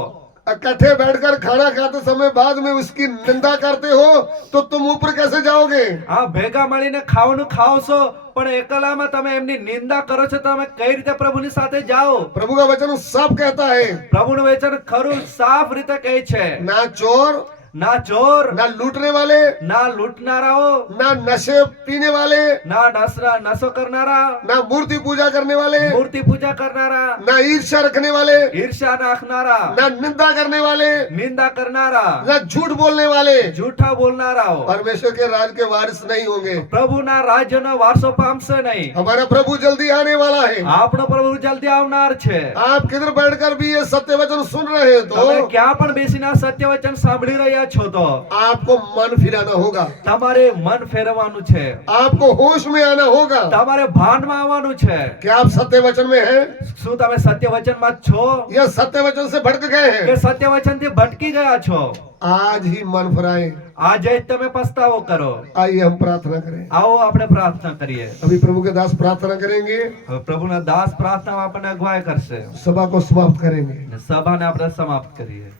इकट्ठे बैठकर खाना खाते समय बाद में उसकी निंदा करते हो तो तुम ऊपर कैसे जाओगे? આ ભેગા મળીને ખાવાનું ખાઓ છો પણ એકલામાં તમે એમની નિંદા કરો છો તમે કઈ રીતે પ્રભુની સાથે જાઓ? प्रभु का वचन सब कहता है પ્રભુનું વચન ખરું સાફ રીતે કહે છે ना चोर ના ચોર ना लूटने वाले, ના લૂંટનારાઓ ना नशे पीने वाले, ના નશો કરનારા ना मूर्ति पूजा करने वाले, મૂર્તિ પૂજા કરનારા ना ईर्ष्या रखने वाले, ઈર્ષ્યા રાખનારા ना निंदा करने वाले, નિંદા કરનારા ना झूठ बोलने वाले જૂઠા બોલનારાઓ परमेश्वर के राज के वारिस नहीं होंगे। પ્રભુના રાજ્યનો વારસો પામશે નહીં। हमारा प्रभु जल्दी आने वाला है। આપણો પ્રભુ જલ્દી આવનાર છે। आप किधर बैठकर भी ये सत्य वचन सुन रहे हैं તમે तो ક્યાં પણ બેસીને આ સત્ય વચન સાંભળી રહ્યા છો તો आपको मन फिराना होगा, તમારે મન ફેરવવાનું છે, आपको होश में आना होगा તમારે ભાનમાં આવવાનું છે। कि आप सत्य वचन में हैं શું તમે સત્ય વચનમાં જ છો या सत्य वचन से भटक गए કે हैं? સત્ય વચનથી ભટકી ગયા છો? आज ही मन फिराएं। આજે જ તમે પસ્તાવો કરો। आइए हम प्रार्थना करें। આવો આપણે પ્રાર્થના કરીએ। अभी प्रभु के दास प्रार्थना करेंगे, હવે પ્રભુના દાસ પ્રાર્થનામાં આપણને અગવાઈ કરશે सभा को समाप्त करेंगे। અને સભાને આપણે સમાપ્ત કરીએ।